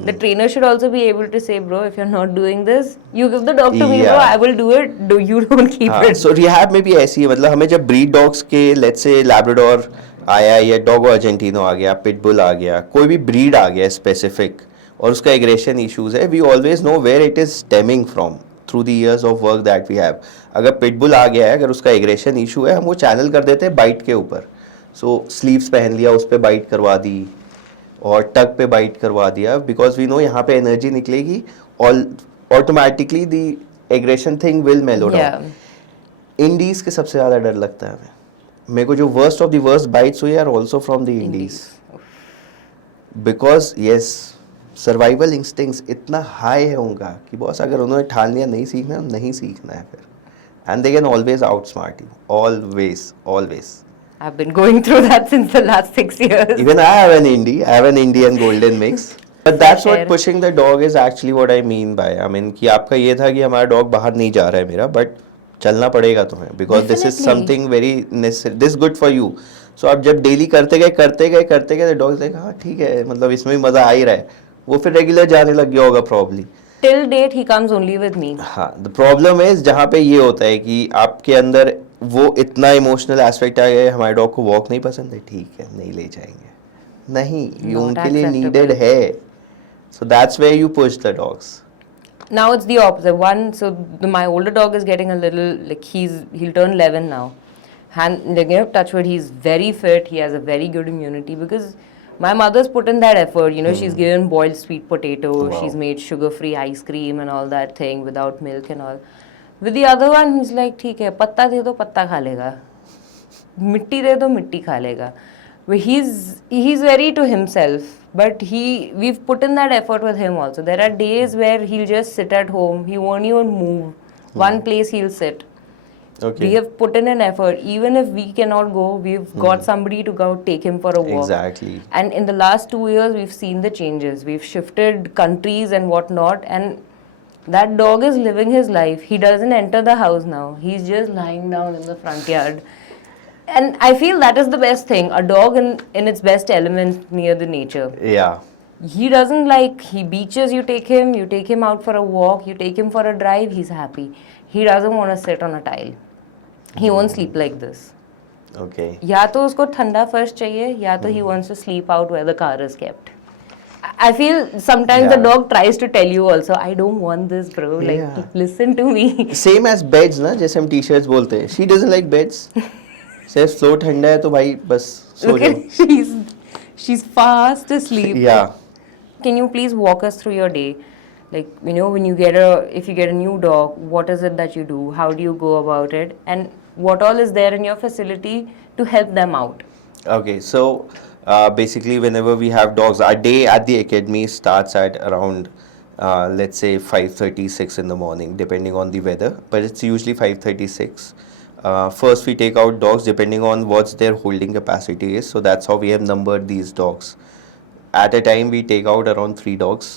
the trainer should also be able to say, bro, if you're not doing this, you give the dog to me, bro. Yeah. I will do it. Do you don't keep हाँ, it. So rehab में भी ऐसी है, मतलब हमें जब breed dogs के let's say Labrador आया या डॉगो अर्जेंटिनो आ गया, पिटबुल आ गया, कोई भी ब्रीड आ गया स्पेसिफिक और उसका एग्रेशन इश्यूज है, we always know where it is stemming from through the years of work that we have. अगर पिटबुल आ गया है, अगर उसका एग्रेशन इशू है, हम वो चैनल कर देते हैं बाइट के ऊपर। सो स्लीव्स पहन लिया, उस पर बाइट करवा दी और टग पे बाइट करवा दिया, बिकॉज वी नो यहाँ पे एनर्जी निकलेगी और automatically the aggression thing will मेलो Yeah. डाउन। इंडीज के सबसे ज़्यादा डर लगता है हमें। मेरे को जो worst of the worst bites हुई are also from the indies, because yes survival instincts इतना हाई है उनका कि बॉस अगर उन्होंने ठान लिया नहीं सीखना, नहीं सीखना है फिर, and they can always out smart you, always always. I've been going through that since the last 6 years. Even I have an indie. I have an Indian golden mix. But that's Fair. what pushing the dog is actually what I mean by. I mean कि आपका ये था कि हमारा dog बाहर नहीं जा रहा है मेरा, but चलना पड़ेगा तुम्हें, because this is Definitely. something very necessary. This is good for you. So आप जब डेली करते गए, the dog like हाँ ठीक है, मतलब इसमें भी मजा आ ही रहा है, वो फिर रेगुलर जाने लग गया होगा probably. Till date, he comes only with me. हाँ, द प्रॉब्लम इज जहाँ पे ये होता है कि आपके अंदर वो इतना इमोशनल एस्पेक्ट आ गया है, हमारे डॉग को वॉक नहीं पसंद है, ठीक है नहीं ले जाएंगे, नहीं ये Not उनके लिए acceptable. नीडेड है, so that's where you push the dogs. Now it's the opposite. My older dog is getting a little like he'll turn 11 now. Touch wood, he's very fit. He has a very good immunity because my mother's put in that effort. You know, she's given boiled sweet potato. Wow. She's made sugar-free ice cream and all that thing without milk and all. With the other one, he's like, ठीक है, पत्ता दे दो पत्ता खा लेगा, मिट्टी दे दो मिट्टी खा लेगा. where he's very to himself, but we've put in that effort with him also. There are days where he'll just sit at home, he won't even move. One place he'll sit. Okay. We have put in an effort. Even if we cannot go, we've got somebody to go take him for a walk. Exactly. And in the last 2 years, we've seen the changes. We've shifted countries and whatnot, and that dog is living his life. He doesn't enter the house now. He's just lying down in the front yard. And I feel that is the best thing. A dog in its best element near the nature. Yeah. He doesn't like, he beaches, you take him out for a walk, you take him for a drive, he's happy. He doesn't want to sit on a tile. He won't sleep like this. Okay. या तो उसको ठंडा फर्श चाहिए या तो he wants to sleep out where the car is kept. I feel sometimes the Yeah. dog tries to tell you also, I don't want this, bro. Like, Yeah. listen to me. Same as beds ना, जैसे हम t-shirts बोलते हैं. She doesn't like beds. सिर्फ flow ठंडा है तो भाई बस सो Look at जाओ. she's fast asleep. Yeah. Can you please walk us through your day? Like, when you if you get a new dog, what is it that you do? How do you go about it? And what all is there in your facility to help them out? Okay, so basically, whenever we have dogs, our day at the academy starts at around, let's say 5:36 in the morning, depending on the weather. But it's usually 5:36. First, we take out dogs depending on what's their holding capacity is. So that's how we have numbered these dogs. At a time, we take out around 3 dogs.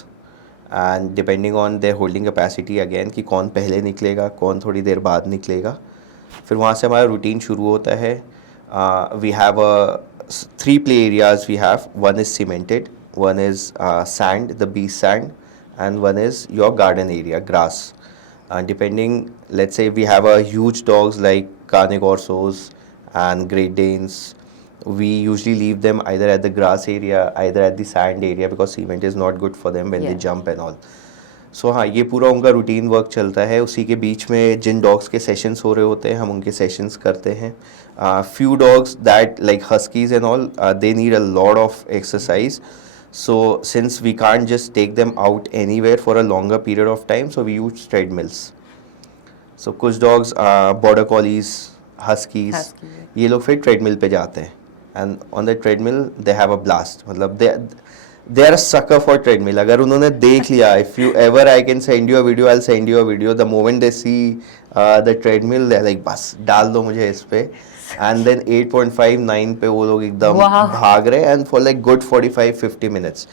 And depending on their holding capacity again कि कौन पहले निकलेगा कौन थोड़ी देर बाद निकलेगा फिर वहाँ से हमारा रूटीन शुरू होता है we have a 3 play areas we have one is cemented one is sand the beach sand and one is your garden area grass depending let's say we have a huge dogs like Canis Corsos and Great Danes we usually leave them either at the grass area either at the sand area because cement is not good for them when they Yeah. jump and all सो हाँ ये पूरा उनका routine work चलता है उसी के बीच में जिन dogs के सेशंस हो रहे होते हैं हम उनके सेशंस करते हैं few dogs that like huskies and all they need a lot of exercise so since we can't just take them out anywhere for a longer period of time so we use treadmills so कुछ dogs border collies huskies Husky. ये लोग फिर treadmill पे जाते हैं and on the treadmill they have a blast मतलब they are a sucker for treadmill अगर उन्होंने देख लिया if you ever I can send you a video I'll send you a video the moment they see the treadmill they're like बस डाल दो मुझे इस पे and then 8.5 9 पे वो लोग एकदम Wow. भाग रहे and for like good 45-50 minutes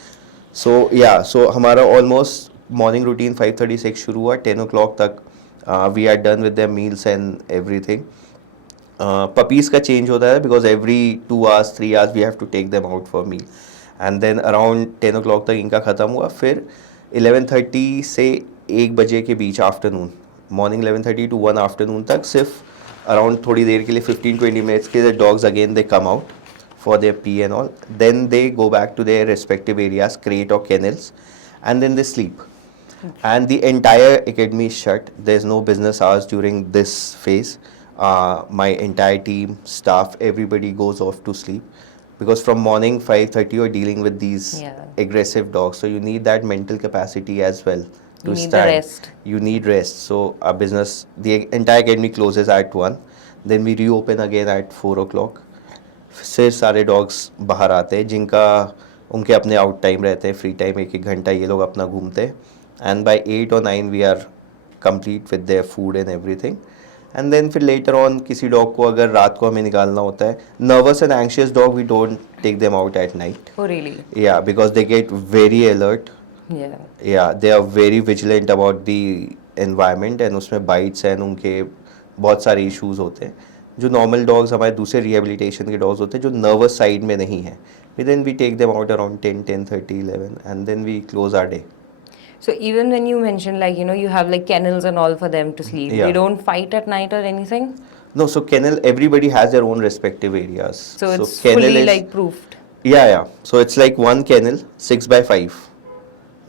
so yeah so हमारा almost morning routine 5:36 शुरू हुआ 10 o'clock तक we are done with their meals and everything puppies का change होता है because every 2 hours 3 hours we have to take them out for meal and then around 10 o'clock तक इनका ख़त्म हुआ फिर 11:30 से 1 बजे के बीच आफ्टरनून मॉर्निंग 11:30 to 1 आफ्टरनून तक सिर्फ अराउंड थोड़ी देर के लिए 15-20 मिनट्स के लिए dogs again they come out for their pee and all then they go back to their respective areas crate और kennels and then they sleep and the entire academy is shut there's no business hours during this phase my entire team staff everybody goes off to sleep because from morning 5:30 you're dealing with these Yeah. aggressive dogs so you need that mental capacity as well to You need the stand rest. you need rest so our business the entire academy closes at 1 then we reopen again at 4 o'clock फिर सारे dogs बाहर आते हैं जिनका उनके अपने out time रहते हैं फ्री टाइम 1-1 घंटा ये लोग अपना घूमते हैं and by 8 or 9 we are complete with their food and everything and then फिर लेटर ऑन किसी डॉग को अगर रात को हमें निकालना होता है nervous and anxious dog we don't take them out at night Oh, really? या because they get very alert Yeah. या they are very vigilant about the environment and उसमें बाइट्स एंड उनके बहुत सारे इश्यूज होते हैं जो नॉर्मल डॉग्स हमारे दूसरे रिहेबिलिटेशन के डॉग्स होते हैं जो नर्वस साइड में नहीं है then we take them out around 10:30 11 and then we close our day So even when you mention like, you have like kennels and all for them to sleep, Yeah. they don't fight at night or anything? No, so kennel, everybody has their own respective areas. So it's kennel fully is- like proofed. Yeah. So it's like one kennel, 6x5.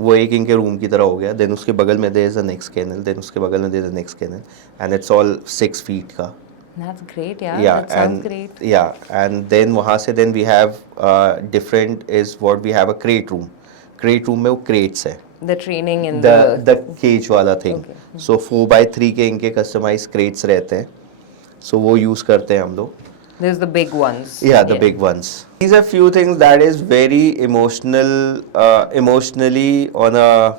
वो एक इनके room की तरह हो गया then उसके बगल में there is a next kennel then उसके बगल में there is a next kennel and it's all 6 feet का That's great, yeah. That sounds great. And then वहाँ से then we have different is what we have a crate room में वो crates है The training in the cage वाला thing Okay. So 4x3 के इनके customise crates रहते हैं सो वो यूज़ करते हैं हम लोग There's the big ones. Yeah, the big ones. These are few things that is very emotional, emotionally on a,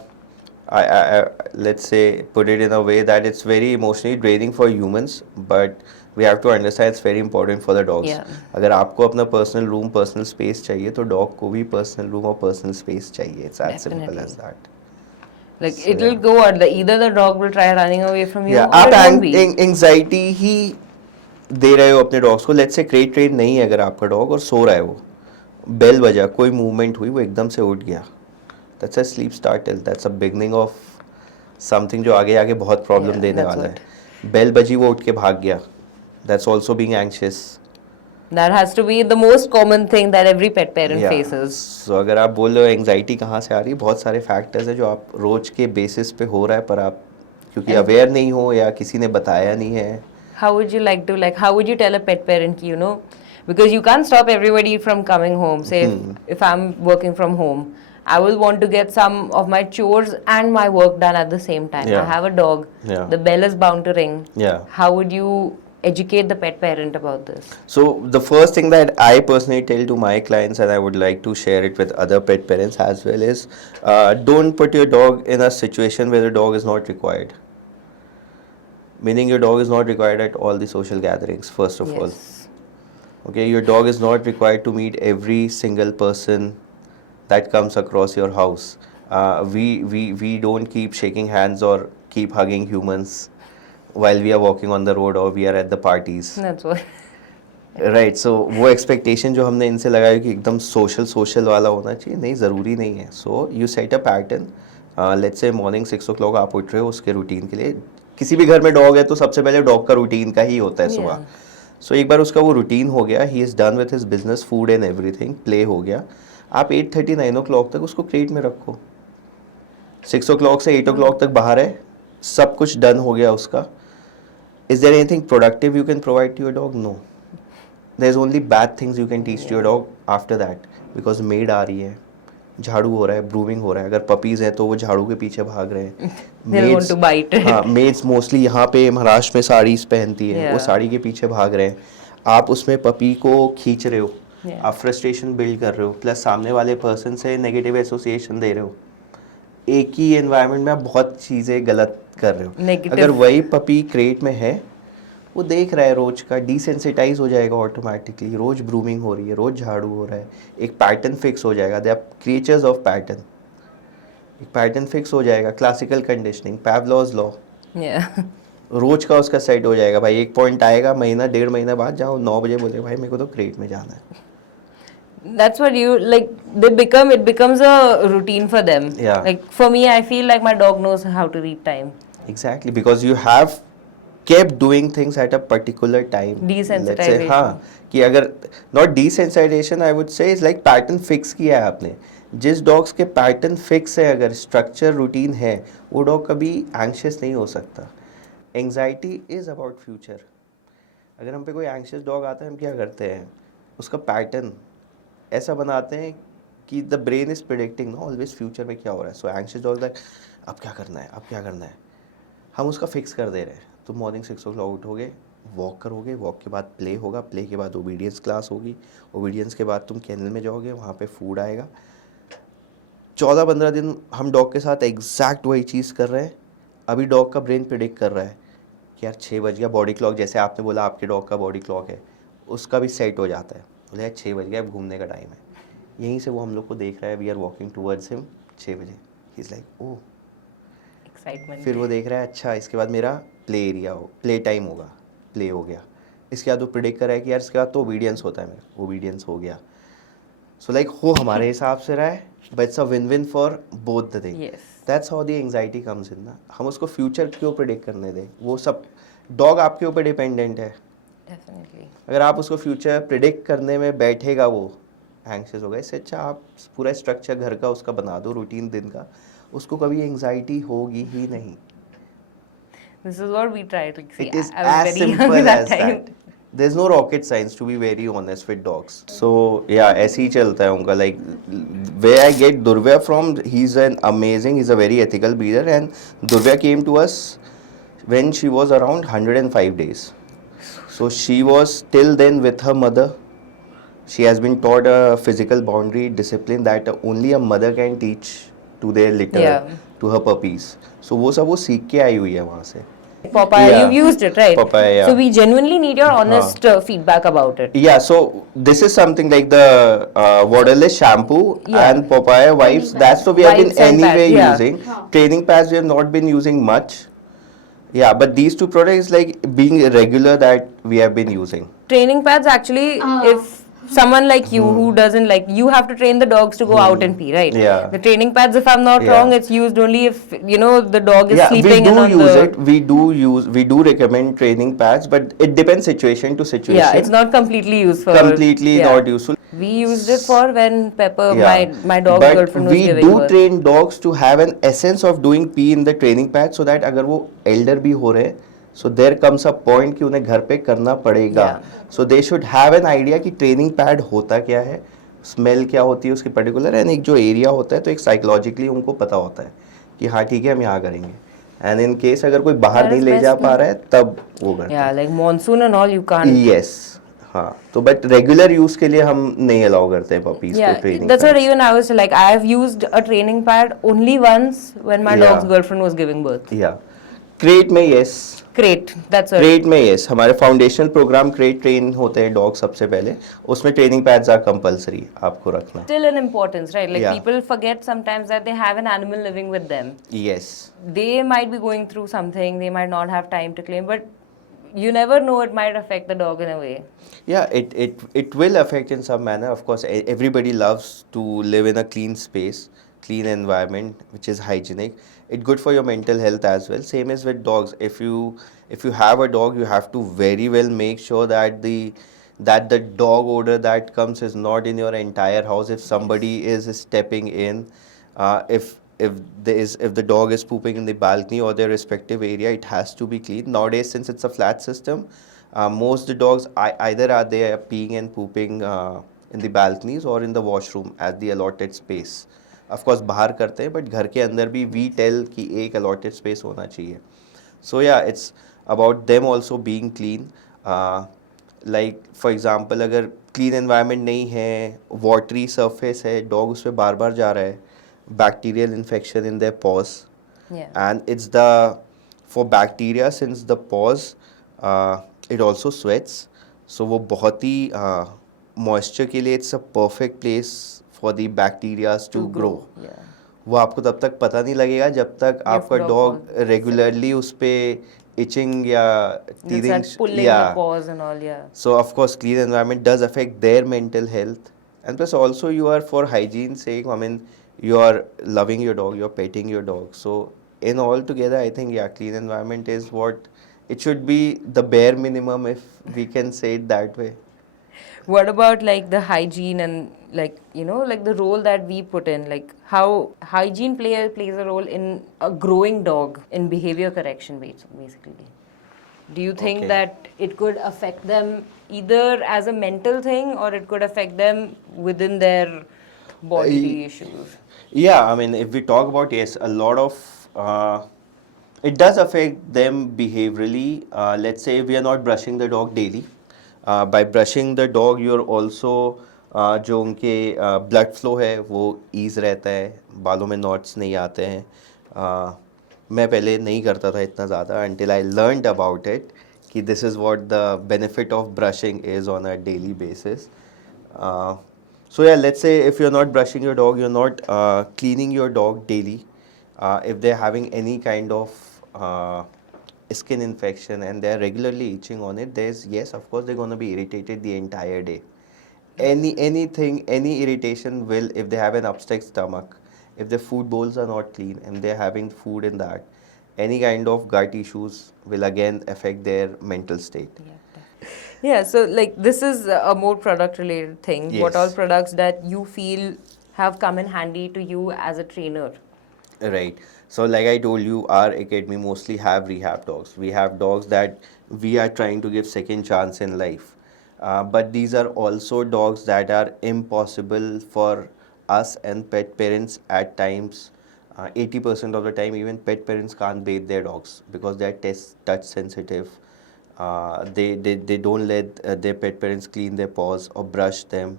let's say, put it in a way that it's very emotionally draining for humans, but we have to understand it's very important for the dogs. Yeah. अगर आपको अपना personal room, personal space चाहिए, तो dog को भी personal room और personal space चाहिए. It's as simple Definitely. as that. Like So, it will yeah. go out. Either the dog will try running away from you, Yeah, or आप it won't be. Anxiety ही दे रहे हो अपने dogs को. Let's say crate train नहीं है अगर आपका dog और सो रहा है, वो बेल बजा, कोई मूवमेंट हुई, वो एकदम से उठ गया, that's a slip startle, that's a beginning of something जो आगे आगे बहुत प्रॉब्लम Yeah, देने that's वाला what. है. बेल बजी, वो उठ के भाग गया, that's also being anxious. That has to be the most common thing that every pet parent या faces. सो अगर आप बोल रहे हो एंग्जाइटी कहाँ से आ रही है, बहुत सारे फैक्टर्स हैं जो आप रोज के बेसिस पे हो रहा है, पर आप क्योंकि अवेयर नहीं हो या किसी ने बताया नहीं है. How would you like to, like, how would you tell a pet parent, you know, because you can't stop everybody from coming home. Say, if I'm working from home, I will want to get some of my chores and my work done at the same time. Yeah. I have a dog. Yeah. The bell is bound to ring. Yeah. How would you educate the pet parent about this? So the first thing that I personally tell to my clients, and I would like to share it with other pet parents as well, is don't put your dog in a situation where the dog is not required. Meaning your dog is not required at all the social gatherings, first of all. Yes. Okay, your dog is not required to meet every single person that comes across your house. We don't keep shaking hands or keep hugging humans while we are walking on the road or we are at the parties. That's what. Right so वो expectation जो हमने इनसे लगाई कि एकदम social वाला होना चाहिए, नहीं, ज़रूरी नहीं है. So you set a pattern. Let's say morning 6 o'clock आप उठ रहे हो, उसके रूटीन के लिए, किसी भी घर में डॉग है तो सबसे पहले डॉग का रूटीन का ही होता है सुबह. सो एक बार उसका वो रूटीन हो गया, he is done with his business, food and everything, play हो गया, आप 8:30 9 o'clock तक उसको क्रेट में रखो. 6 o'clock से 8 o'clock तक बाहर है, सब कुछ डन हो गया उसका. Is there anything productive you can provide to your dog? No. There is only bad things you can teach to your dog after that, because maid आ रही है, झाड़ू हो रहा है, ब्रूमिंग हो रहा है. अगर पपीज हैं तो वो झाड़ू के पीछे भाग रहे हैं. They'll want to bite it. हाँ, मेड्स मोस्टली यहाँ पे महाराष्ट्र में साड़ीज पहनती है, वो Yeah. साड़ी के पीछे भाग रहे हैं. आप उसमें पपी को खींच रहे हो, Yeah. आप फ्रस्ट्रेशन बिल्ड कर रहे हो, प्लस सामने वाले पर्सन से नेगेटिव एसोसिएशन दे रहे हो. एक ही एनवायरनमेंट में आप बहुत चीज़ें गलत कर रहे हो. Negative. अगर वही पपी क्रेट में है, वो देख रहा है रोज का, डिसेंसिटाइज हो जाएगा ऑटोमेटिकली. रोज ब्रूमिंग हो रही है, रोज झाड़ू हो रहा है, एक पैटर्न फिक्स हो जाएगा. They are creatures of pattern. एक पैटर्न फिक्स हो जाएगा, classical conditioning, Pavlov's law, Yeah. रोज का उसका सेट हो जाएगा. भाई एक पॉइंट आएगा, महीना 1.5 महीना बाद जाओ 9 बजे बोले भाई मेरे को तो क्रेट में जाना है. That's what you like. It becomes a routine for them. Yeah. Like for me, I feel like my dog knows how to read time. Exactly, because you have kept doing things at a particular time. Desensitization. Let's say, हाँ, कि अगर not desensitization, I would say is like pattern fix किया है आपने. जिस dogs के pattern fix है, अगर स्ट्रक्चर रूटीन है, वो डॉग कभी एंग्शियस नहीं हो सकता. Anxiety is about future. अगर हम पे कोई एंग्शियस डॉग आता है, हम क्या करते हैं, उसका पैटर्न ऐसा बनाते हैं कि the brain is predicting know always future में क्या हो रहा है. सो एंग्शियस डॉग लाइक अब क्या करना है, अब क्या करना है, हम उसका फिक्स कर दे रहे हैं. तो मॉर्निंग 6 o'clock उठोगे, वॉक करोगे, वॉक के बाद प्ले होगा, प्ले के बाद ओबीडियंस क्लास होगी, ओबीडियंस के बाद तुम केनल में जाओगे, वहाँ पे फूड आएगा. 14-15 दिन हम डॉग के साथ एग्जैक्ट वही चीज़ कर रहे हैं. अभी डॉग का ब्रेन प्रिडिक्ट कर रहा है कि यार 6 बज गया, बॉडी क्लॉक, जैसे आपने बोला आपके डॉग का बॉडी क्लॉक है, उसका भी सेट हो जाता है. बोले यार 6 बज गया, अब घूमने का टाइम है. यहीं से वो हम लोग को देख रहा है, we are walking towards him 6 बजे. He is like oh. Excitement. फिर वो देख रहा है, अच्छा इसके बाद मेरा प्ले एरिया हो, प्ले टाइम होगा, प्ले हो गया. इसके बाद वो प्रिडिक्ट कर रहा है कि यार इसके बाद तो ओबीडियंस होता है मेरा, ओबीडियंस हो गया. सो लाइक हो हमारे हिसाब से रहा है, but it's a win win for both the thing. Yes. That's how the anxiety comes in ना. हम उसको फ्यूचर क्यों प्रिडिक्ट करने दें, वो सब डॉग आपके ऊपर डिपेंडेंट है. Definitely. अगर आप उसको फ्यूचर प्रिडिक्ट करने में बैठेगा, वो एंग्शियस होगा. इससे अच्छा आप पूरा स्ट्रक्चर घर का उसका बना दो, रूटीन दिन का, उसको कभी एंग्जाइटी होगी ही नहीं. This is what we try to see. It is I was as very young simple that as time. that. There's no rocket science, to be very honest, with dogs. So yeah, ऐसे ही चलता है उनका. Like where I get Durvya from, he's a very ethical breeder, and Durvya came to us when she was around 105 days. So she was till then with her mother. She has been taught a physical boundary discipline that only a mother can teach to their litter, Yeah. to her puppies. So वो सब वो सीख के आई हुई है वहाँ से. Papaya, you've Yeah, used it, right? papaya. So we genuinely need your हाँ. honest feedback about it. Yeah, so this is something like the waterless shampoo Yeah. and papaya wipes. That's what we have been Wipes and pads, anyway yeah. using. Training pads we have not been using much. Yeah, but these two products like being regular that we have been using. Training pads actually, if someone like you who doesn't like, you have to train the dogs to go out and pee, right? Yeah. The training pads, if I'm not Yeah. wrong, it's used only if the dog is Yeah, we sleeping do and on use the. it. We do recommend training pads, but it depends situation to situation. Yeah, it's not completely used for. completely yeah. not useful. We used it for when Pepper, Yeah. my dog's But girlfriend, was we giving do birth. train dogs to have an essence of doing pee in the training pad so that अगर वो elder भी हो रहे हैं, so there comes a point कि उन्हें घर पे करना पड़ेगा. Yeah. So they should have an idea कि training pad होता क्या है, स्मेल क्या होती है उसकी पर्टिकुलर, एंड एक जो एरिया होता है तो एक साइकोलॉजिकली उनको पता होता है कि हाँ ठीक है हम यहाँ करेंगे. एंड इन केस अगर कोई बाहर That नहीं is ले जा best, पा no? रहा है तब वो करते Yeah, like monsoon and all, you can't. हैं. यस, हाँ, तो बट रेगुलर यूज के लिए हम नहीं अलाउ करते हैं पपीज को Yeah, training. that's what even I was like. I have used a training pad only once when my Yeah. dog's girlfriend was giving birth. या क्रेट में yes, Great, that's it. Crate में yes, हमारे foundational programme crate train होते हैं dog सबसे पहले, उसमें training pads are compulsory आपको रखना. Still an importance, right? Like Yeah. people forget sometimes that they have an animal living with them. Yes, They might be going through something, they might not have time to claim, but you never know, it might affect the dog in a way. yeah, it will affect in some manner. Of course, everybody loves to live in a clean space, clean environment, which is hygienic. It's good for your mental health as well. Same as with dogs. If you have a dog, you have to very well make sure that the dog odor that comes is not in your entire house. If somebody is stepping in, if the dog is pooping in the balcony or their respective area, it has to be clean. Nowadays, since it's a flat system, most the dogs either are they peeing and pooping in the balconies or in the washroom at the allotted space. Of course बाहर करते हैं, but घर के अंदर भी we tell कि एक allotted space होना चाहिए. So yeah, it's about them also being clean. Like for example, अगर clean environment नहीं है, watery surface है, dog उस पे बार बार जा रहा है, bacterial infection in their paws. Yeah. And it's for bacteria, since the paws it also sweats, so वो बहुत ही moisture के लिए it's a perfect place for the bacteria to grow. Yeah. वो आपको तब तक पता नहीं लगेगा जब तक आपका dog डॉग won't रेगुलरली उस पे इचिंग या It's teething. like pulling Yeah. the paws and all, yeah. So of course clean environment does affect their mental health, and plus also you are for hygiene's sake, I mean you are loving your dog, you're petting your dog, so in all together I think yeah, clean environment is what it should be, the bare minimum, if we can say it that way. What about like the hygiene and like like the role that we put in, like how hygiene plays a role in a growing dog in behavior correction basically? Do you think Okay. that it could affect them either as a mental thing or it could affect them within their bodily issues? Yeah, I mean, if we talk about, yes, a lot of it does affect them behaviorally. Let's say we are not brushing the dog daily. By brushing the dog, you're also जो उनके blood flow है वो ease रहता है, बालों में knots नहीं आते हैं. मैं पहले नहीं करता था इतना ज़्यादा until I learned about it कि this is what the benefit of brushing is on a daily basis. So yeah, let's say if you're not brushing your dog, you're not cleaning your dog daily. If they're having any kind of skin infection and they're regularly itching on it, yes, of course they're going to be irritated the entire day. Any irritation will, if they have an upset stomach, if their food bowls are not clean and they're having food in that, any kind of gut issues will again affect their mental state. Yeah, so like this is a more product related thing. What all Yes. products that you feel have come in handy to you as a trainer? Right. So like I told you, our academy mostly have rehab dogs. We have dogs that we are trying to give second chance in life. But these are also dogs that are impossible for us and pet parents at times. 80% of the time, even pet parents can't bathe their dogs because they're touch sensitive. They don't let their pet parents clean their paws or brush them.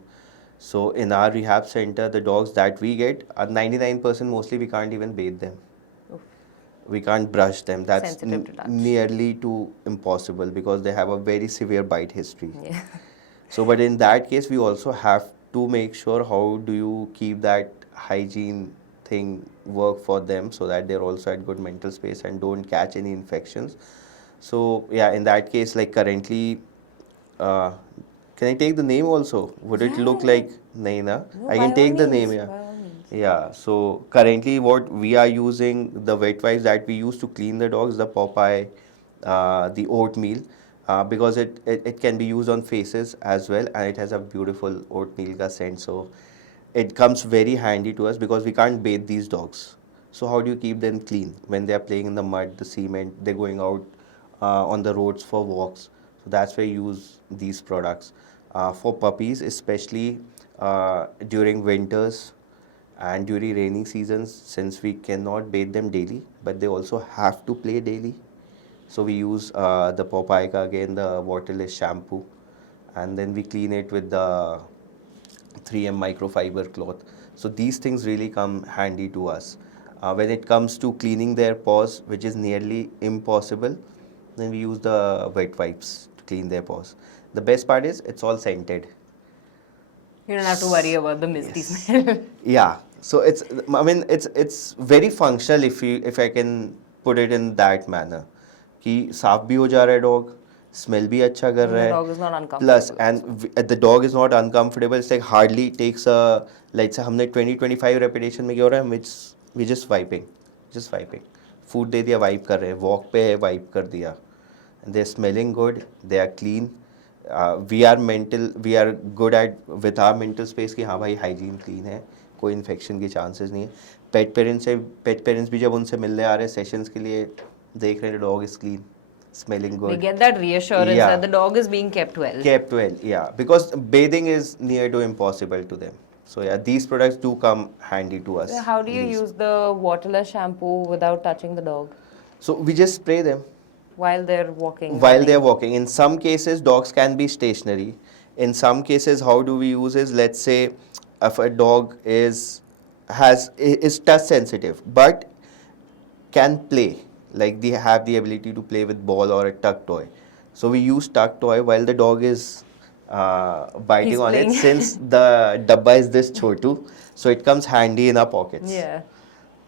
So in our rehab center, the dogs that we get are 99% mostly we can't even bathe them. We can't brush them. That's Sensitive to touch. nearly too impossible because they have a very severe bite history. Yeah. So, but in that case, we also have to make sure how do you keep that hygiene thing work for them so that they're also at good mental space and don't catch any infections. So, yeah, in that case, like currently, uh, can I take the name also? Would it look like Naina? No, I by can all take the means, name, yeah. by all means. Yeah, so currently what we are using, the wet wipes that we use to clean the dogs, the Popeye, the oatmeal, because it can be used on faces as well, and it has a beautiful oatmeal ka scent. So it comes very handy to us because we can't bathe these dogs. So how do you keep them clean when they are playing in the mud, the cement, they're going out on the roads for walks. So that's why you use these products. For puppies, especially during winters and during rainy seasons, since we cannot bathe them daily, but they also have to play daily. So we use the Popeye ka again, the waterless shampoo, and then we clean it with the 3M microfiber cloth. So these things really come handy to us. When it comes to cleaning their paws, which is nearly impossible, then we use the wet wipes to clean their paws. The best part is it's all scented. You don't have to worry about the misty smell. Yeah. So it's very functional if I can put it in that manner. कि साफ भी हो जा रहा है dog, smell भी अच्छा कर रहा The है. dog is not uncomfortable. Plus, the dog is not uncomfortable. It's like hardly takes a, like say हमने 20-25 repetition में क्या हो रहा है, we just wiping. Food दे दिया, wipe कर रहे हैं. Walk पे है, wipe कर दिया. And they're smelling good. They are clean. We are good at with our mental space कि हाँ भाई hygiene clean है, कोई infection के chances नहीं है. Pet parents भी जब उनसे मिलने आ रहे हैं sessions के लिए, देख रहे हैं dog is clean, smelling good. They get that reassurance Yeah. that the dog is being kept well. Kept well, yeah, because bathing is near to impossible to them. So yeah, these products do come handy to us. So how do you use the waterless shampoo without touching the dog So we just spray them while they're walking? while they're walking. In some cases, dogs can be stationary. In some cases, how do we use is, let's say if a dog is touch sensitive but can play, like they have the ability to play with ball or a tuck toy. So we use tuck toy while the dog is biting He's on playing. it, since the dabba is this chotu, so it comes handy in our pockets. Yeah.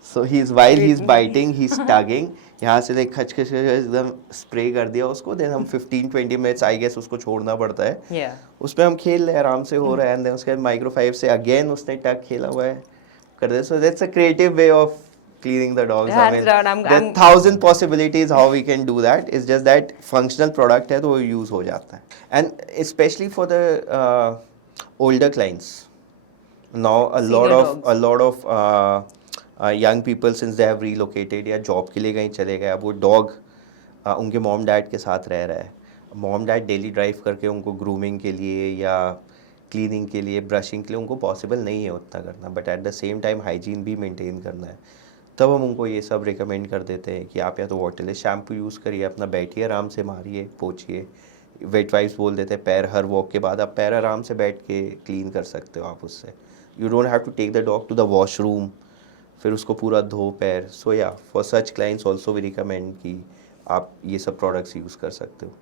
So while he's biting, he's tugging. यहाँ से like खच खच एकदम spray कर दिया उसको, then हम 15-20 minutes I guess उसको छोड़ना पड़ता है. Yeah. उसमें हम खेल रहे हैं, आराम से हो रहा है, and then उसके बाद माइक्रोफाइबर से अगेन उसने टग खेला हुआ है कर दे. So that's a creative way of cleaning the dogs. I mean, Hands down, there are 1,000 possibilities how we can do that. It's just that functional product है तो वो use हो जाता है. And especially for the older clients, now a lot of young people, since they have relocated या job के लिए कहीं चले गए, अब वो डॉग उनके मॉम डैड के साथ रह रहा है. मॉम डैड डेली ड्राइव करके उनको ग्रूमिंग के लिए या क्लीनिंग के लिए, ब्रशिंग के लिए उनको पॉसिबल नहीं है उतना करना, but at the same time hygiene भी मेंटेन करना है. तब हम उनको ये सब रिकमेंड कर देते हैं कि आप या तो वाटरलेस शैम्पू यूज़ करिए, अपना बैठिए आराम से, मारिए, पोछिए. वेट वाइप्स बोल देते हैं, पैर हर वॉक के बाद आप पैर आराम से बैठ के क्लीन कर सकते हो आप उससे. You don't have to take the dog to the washroom, फिर उसको पूरा धो पैर. सो या for such clients also we recommend कि आप ये सब प्रोडक्ट्स यूज़ कर सकते हो.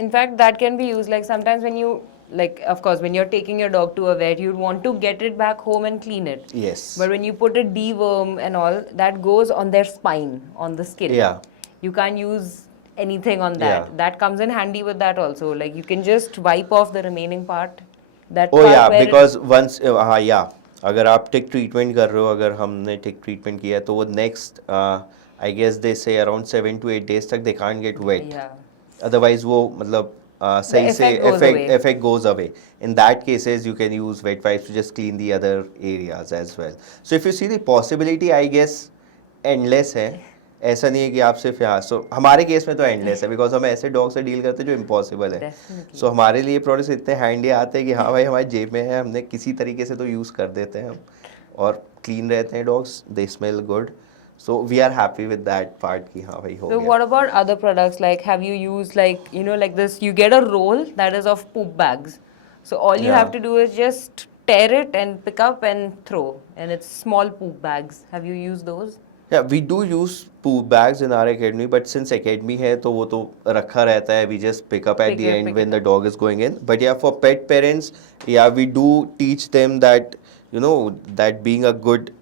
In fact, that can be used like sometimes when you, like, of course, when you're taking your dog to a vet, you'd want to get it back home and clean it. Yes. But when you put a deworm and all, that goes on their spine, on the skin. Yeah. You can't use anything on that. Yeah. That comes in handy with that also. Like, you can just wipe off the remaining part. That Oh part yeah, where because once हाँ yeah, अगर आप टिक treatment कर रहे हो, अगर हमने टिक treatment किया तो वो नेक्स्ट आई गेस दे से अराउंड 7 to 8 days तक they can't get wet. Yeah. Otherwise वो मतलब सही से effect goes away. effect goes away. In that cases you can use wet wipes to just clean the other areas as well. So if you see the possibility, I guess endless है. ऐसा नहीं है कि आप सिर्फ यहाँ, सो हमारे case में तो एंडलेस है बिकॉज हम ऐसे डॉग से डील करते हैं जो इम्पॉसिबल है. Definitely. सो हमारे लिए प्रोडक्ट्स इतने हैंडी आते हैं कि हाँ भाई हमारे जेब में है, हमने किसी तरीके से तो यूज़ कर देते हैं हम, और क्लीन रहते हैं dogs, they smell good. So we are happy with that part ki हाँ भाई हो So गया. what about other products? Like, have you used like, you know, like this? You get a roll that is of poop bags. So all you Yeah. have to do is just tear it and pick up and throw, and it's small poop bags. Have you used those? Yeah, we do use poop bags in our academy, but since academy है तो वो तो रखा रहता है. We just pick up at the end Pick when it the up. dog is going in. But yeah, for pet parents, yeah, we do teach them that that being a good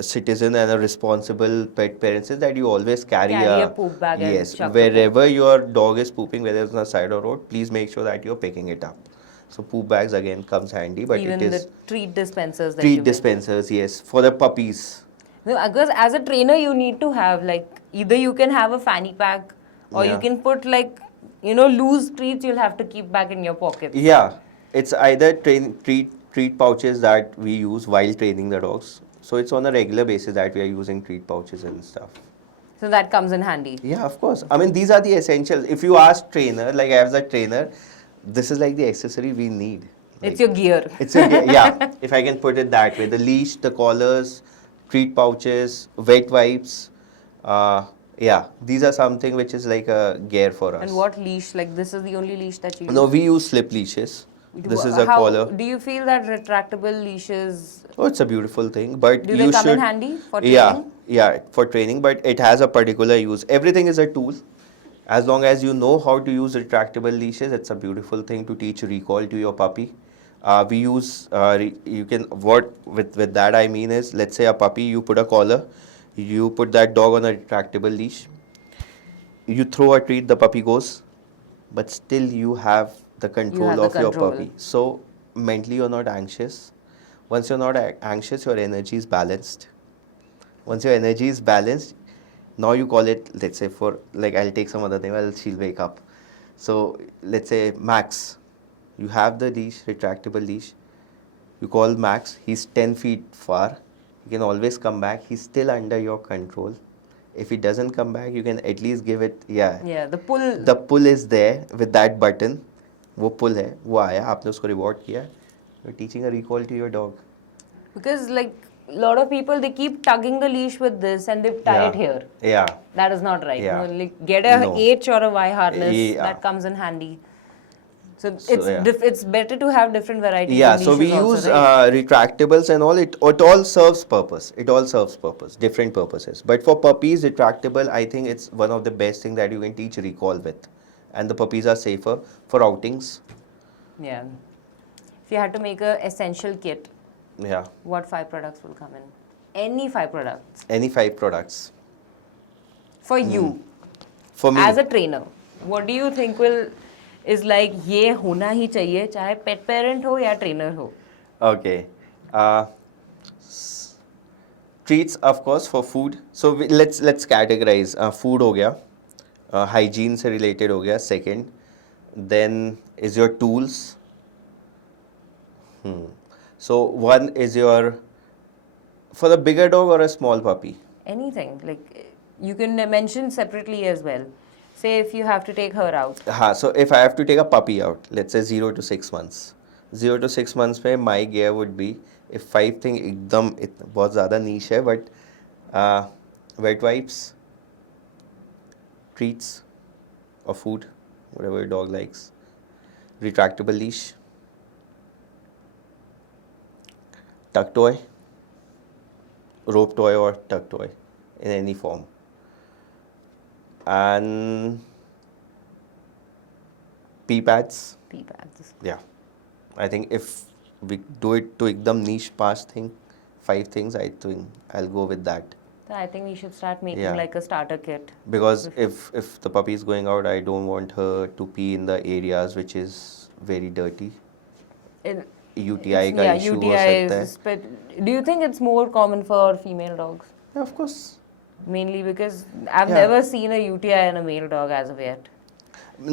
citizen and a responsible pet parent is that you always carry Carry a poop bag and yes, chuck the poop. wherever your dog is pooping, whether it's on the side or road, please make sure that you're picking it up. So poop bags again comes handy, but Even it the is treat dispensers that treat you mentioned. dispensers, yes, for the puppies. No, because as a trainer, you need to have like either you can have a fanny pack or you Yeah. can put like, you know, loose treats you'll have to keep back in your pockets. Yeah, it's either treat pouches that we use while training the dogs. So it's on a regular basis that we are using treat pouches and stuff. So that comes in handy. Yeah, of course. I mean, these are the essentials. If you ask trainer, like as a trainer, this is like the accessory we need. It's Like, your gear. it's a yeah. If I can put it that way, the leash, the collars, treat pouches, wet wipes. Yeah, these are something which is like a gear for us. And what leash? Like this is the only leash that you No, use? we use slip leashes. This is a How collar. do you feel that retractable leashes, Oh, it's a beautiful thing, but do you they come should. in handy for Yeah, training? yeah, for training, but it has a particular use. Everything is a tool. As long as you know how to use retractable leashes, it's a beautiful thing to teach recall to your puppy. We use you can what with that I mean is, let's say a puppy, you put a collar, you put that dog on a retractable leash, you throw a treat, the puppy goes, but still you have the control have the of your control. puppy. So mentally you're not anxious. Once you're not anxious, your energy is balanced. Once your energy is balanced, now you call it, let's say for, like I'll take some other name, she'll wake up. So let's say Max, you have the leash, retractable leash. You call Max, he's 10 feet far. He can always come back. He's still under your control. If he doesn't come back, you can at least give it, Yeah, the pull. the pull is there with that button. वो pull है, वो आया, आपने उसको reward किया. You're teaching a recall to your dog. Because like a lot of people, they keep tugging the leash with this and they tie it here. Yeah. That is not right. Yeah. No, like get a No. H or a Y harness Yeah. that comes in handy. So, So, it's yeah. it's better to have different varieties. Yeah, of so we leashes also, use right? retractables and all. It all serves purpose. It all serves purpose, different purposes. But for puppies, retractable, I think it's one of the best thing that you can teach recall with, and the puppies are safer for outings. Yeah. If you had to make a essential kit, Yeah, what 5 products will come in? Any 5 products any 5 products for you for me. as a trainer. What do you think is like ये होना ही चाहिए चाहे pet parent हो या trainer हो? Okay. Treats, of course, for food. So let's categorize. Food हो गया, hygiene से related हो गया. Second, then is your tools. So one is your, for the bigger dog or a small puppy. Anything like you can mention separately as well. Say if you have to take her out. So if I have to take a puppy out, let's say 0 to 6 months. 0 to 6 months में my gear would be, if 5 thing एकदम बहुत ज़्यादा niche है, but wet wipes, treats or food, whatever your dog likes, retractable leash, tuck toy, rope toy or tuck toy in any form, and pee pads. Pee pads. Yeah, I think if we do it to ekdam niche 5 things, I think I'll go with that. So I think we should start making Yeah. like a starter kit. Because if the puppy is going out, I don't want her to pee in the areas which is very dirty. It- UTI it's- का yeah, issue हो UTI सकता है. is, but do you think it's more common for female dogs? Yeah, of course. Mainly because I've Yeah. never seen a UTI in a male dog as of yet.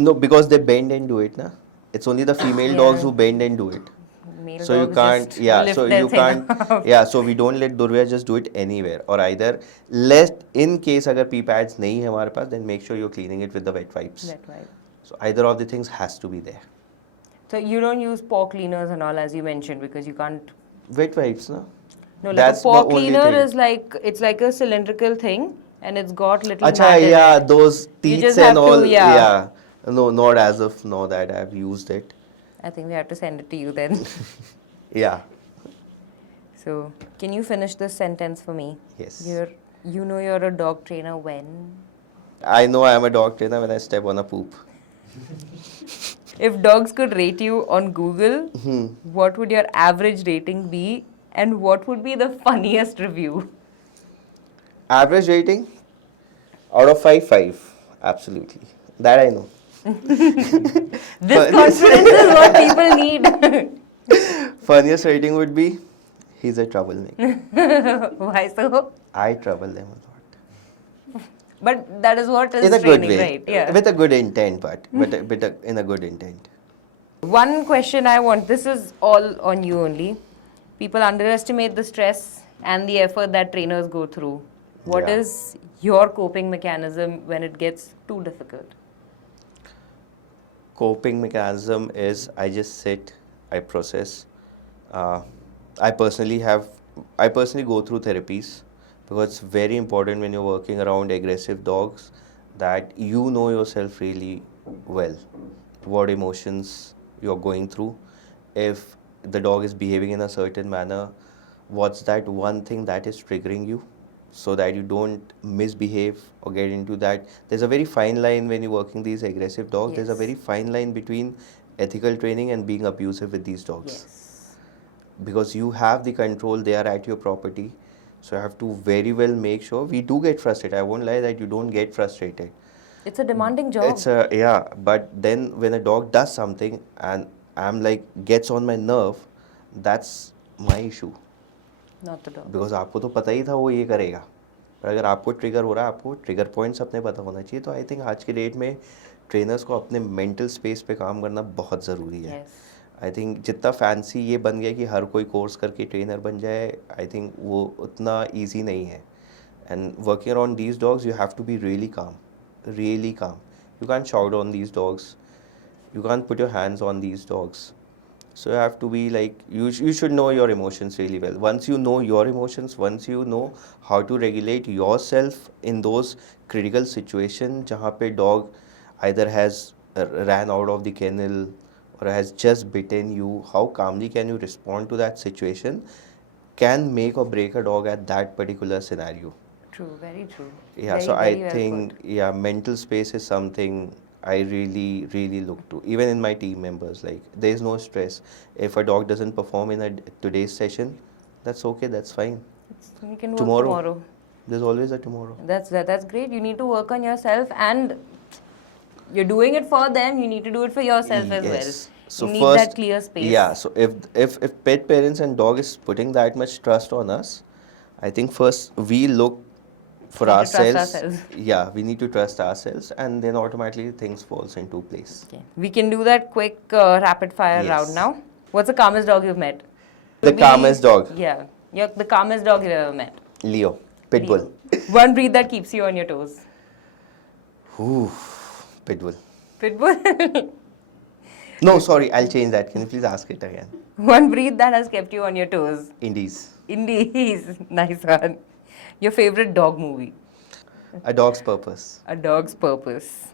No, because they bend and do it, na. It's only the female Yeah. dogs who bend and do it. Male So you dogs can't, just yeah. lift So their you thing can't, up. yeah. So we don't let Durvia just do it anywhere, or either let in case अगर pee pads नहीं है हमारे पास, then make sure you're cleaning it with the wet wipes. That right. So either of the things has to be there. So you don't use paw cleaners and all as you mentioned because you can't. Wet wipes, na. No, like That's a the paw only cleaner thing. is like it's like a cylindrical thing and it's got little Acha, mat in yeah, it. those You teeth just and have all, to, yeah. yeah. No, not as of now that I've used it. I think we have to send it to you then. Yeah, So, can you finish this sentence for me? yes. You know you're a dog trainer when? I know I'm a dog trainer when I step on a poop. If dogs could rate you on Google, what would your average rating be and what would be the funniest review? Average rating out of 5, 5. Absolutely. That I know. This Funniest, confidence is what people need. funniest rating would be he's a troublemaker. Why so? I trouble them a lot. But that is what is In a good training, way. right? Yeah. With a good intent, but in a good intent. One question I want, this is all on you only. People underestimate the stress and the effort that trainers go through. What Yeah. is your coping mechanism when it gets too difficult? Coping mechanism is I just sit, I process. Uh, I personally go through therapies because it's very important when you're working around aggressive dogs that you know yourself really well, what emotions you're going through. If the dog is behaving in a certain manner, what's that one thing that is triggering you so that you don't misbehave or get into that. There's a very fine line when you're working these aggressive dogs. There's a Yes. very fine line between ethical training and being abusive with these dogs Yes. because you have the control, they are at your property, so you have to very well make sure. We do get frustrated, I won't lie that you don't get frustrated. It's a demanding job. It's a, yeah, but then when a dog does something and I'm like gets on my nerve, that's my issue. Not the dog. Because आपको तो पता ही था वो ये करेगा, पर अगर आपको ट्रिगर हो रहा है, आपको ट्रिगर पॉइंट्स अपने पता होना चाहिए. तो आई थिंक आज की डेट में ट्रेनर्स को अपने मेंटल स्पेस पे काम करना बहुत ज़रूरी है. Yes. आई थिंक जितना फैंसी ये बन गया कि हर कोई कोर्स करके ट्रेनर बन जाए, आई थिंक वो उतना ईजी नहीं है. And working around these dogs you have to be really calm, really calm. You can't shout on these dogs. You can't put your hands on these dogs. So you have to be like, you should know your emotions really well. Once you know your emotions, once you know how to regulate yourself in those critical situations जहाँ पे dog either has ran out of the kennel or has just bitten you, how calmly can you respond to that situation can make or break a dog at that particular scenario. True, very true. Yeah, Very, so I very well think, put. yeah, mental space is something I really, really look to. Even in my team members, like, there's no stress. If a dog doesn't perform in today's session, that's okay, that's fine. You can work Tomorrow. tomorrow. There's always a tomorrow. That's great. You need to work on yourself and you're doing it for them. You need to do it for yourself as well. So you need first, that clear space. yeah. So if pet parents and dog is putting that much trust on us, I think first we look for We need to trust ourselves. ourselves. Yeah, we need to trust ourselves, and then automatically things falls into place. Okay. We can do that quick rapid fire Yes. round now. What's the calmest dog you've met? The calmest dog, Yeah. You're the calmest dog you've ever met. Leo, Pitbull. One breed that keeps you on your toes. Ooh, Pitbull. Pitbull. No, sorry, I'll change that. Can you please ask it again? One breed that has kept you on your toes. Indies. Indies. Nice one. Your favorite dog movie. A dog's purpose. A dog's purpose.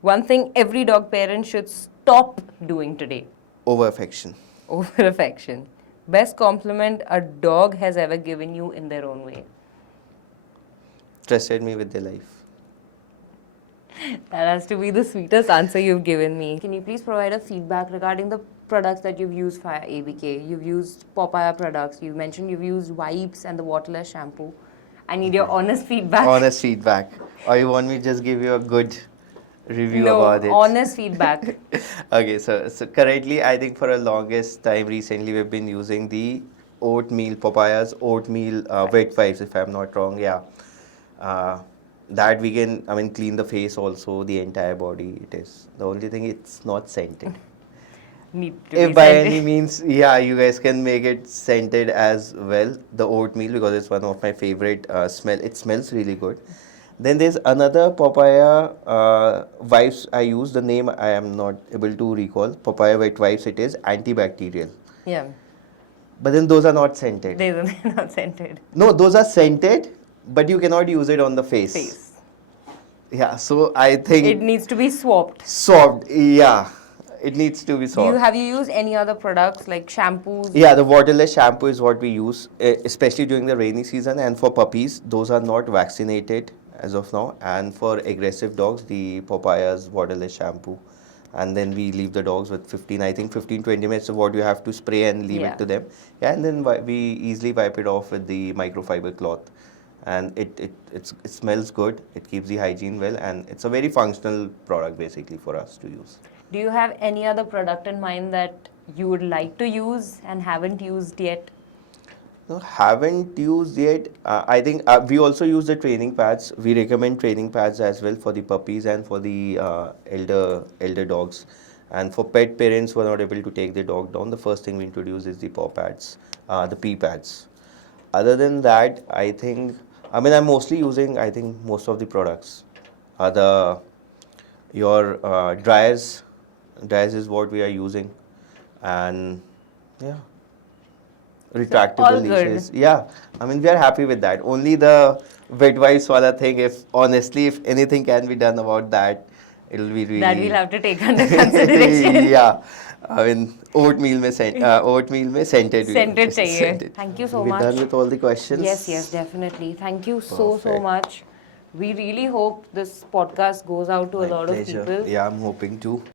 One thing every dog parent should stop doing today. Over affection. Over affection. Best compliment a dog has ever given you in their own way. Trusted me with their life. That has to be the sweetest answer you've given me. Can you please provide a feedback regarding the products that you've used via ABK? You've used Popeye products. You mentioned you've used wipes and the waterless shampoo. I need your honest feedback. Honest feedback. Or you want me to just give you a good review No, about it? honest feedback. Okay, so currently, I think for a longest time recently, we've been using the oatmeal, Popeye's oatmeal wet wipes, if I'm not wrong. Yeah. That we can, I mean, clean the face also, the entire body. It is. The only thing, it's not scented. Need to If be by scented. any means, yeah, you guys can make it scented as well, the oatmeal, because it's one of my favorite smell. It smells really good. Then there's another papaya wipes I use. The name I am not able to recall. Papaya wet wipes. It is antibacterial. Yeah. but then those are not scented. They're not scented. No, those are scented, but you cannot use it on the Face. Yeah, so I think It needs to be swapped. soft. Yeah, it needs to be Do soft. you have you used any other products like shampoos? Yeah, the waterless shampoo is what we use, especially during the rainy season. And for puppies, those are not vaccinated as of now. And for aggressive dogs, the Papaya's waterless shampoo. And then we leave the dogs with 15, I think 15, 20 minutes of what you have to spray and leave Yeah. it to them. Yeah, and then we easily wipe it off with the microfiber cloth. And it smells good, it keeps the hygiene well, and it's a very functional product basically for us to use. Do you have any other product in mind that you would like to use and haven't used yet? No, haven't used yet. I think we also use the training pads. We recommend training pads as well for the puppies and for the elder dogs. And for pet parents who are not able to take their dog down, the first thing we introduce is the paw pads, the pee pads. Other than that, I'm mostly using, I think, most of the products. Your dryers. Dryers is what we are using. And yeah. Retractable all good. leashes. Yeah, we are happy with that. Only the wet wipes wala thing, if anything can be done about that, it'll be really. That we'll have to take under consideration. Yeah, oatmeal में scented. Scented चाहिए. Scented. Thank you so We're much. done with all the questions. Yes, definitely. Thank you so Perfect. much. We really hope this podcast goes out to a My lot pleasure. of people. Yeah, I'm hoping to.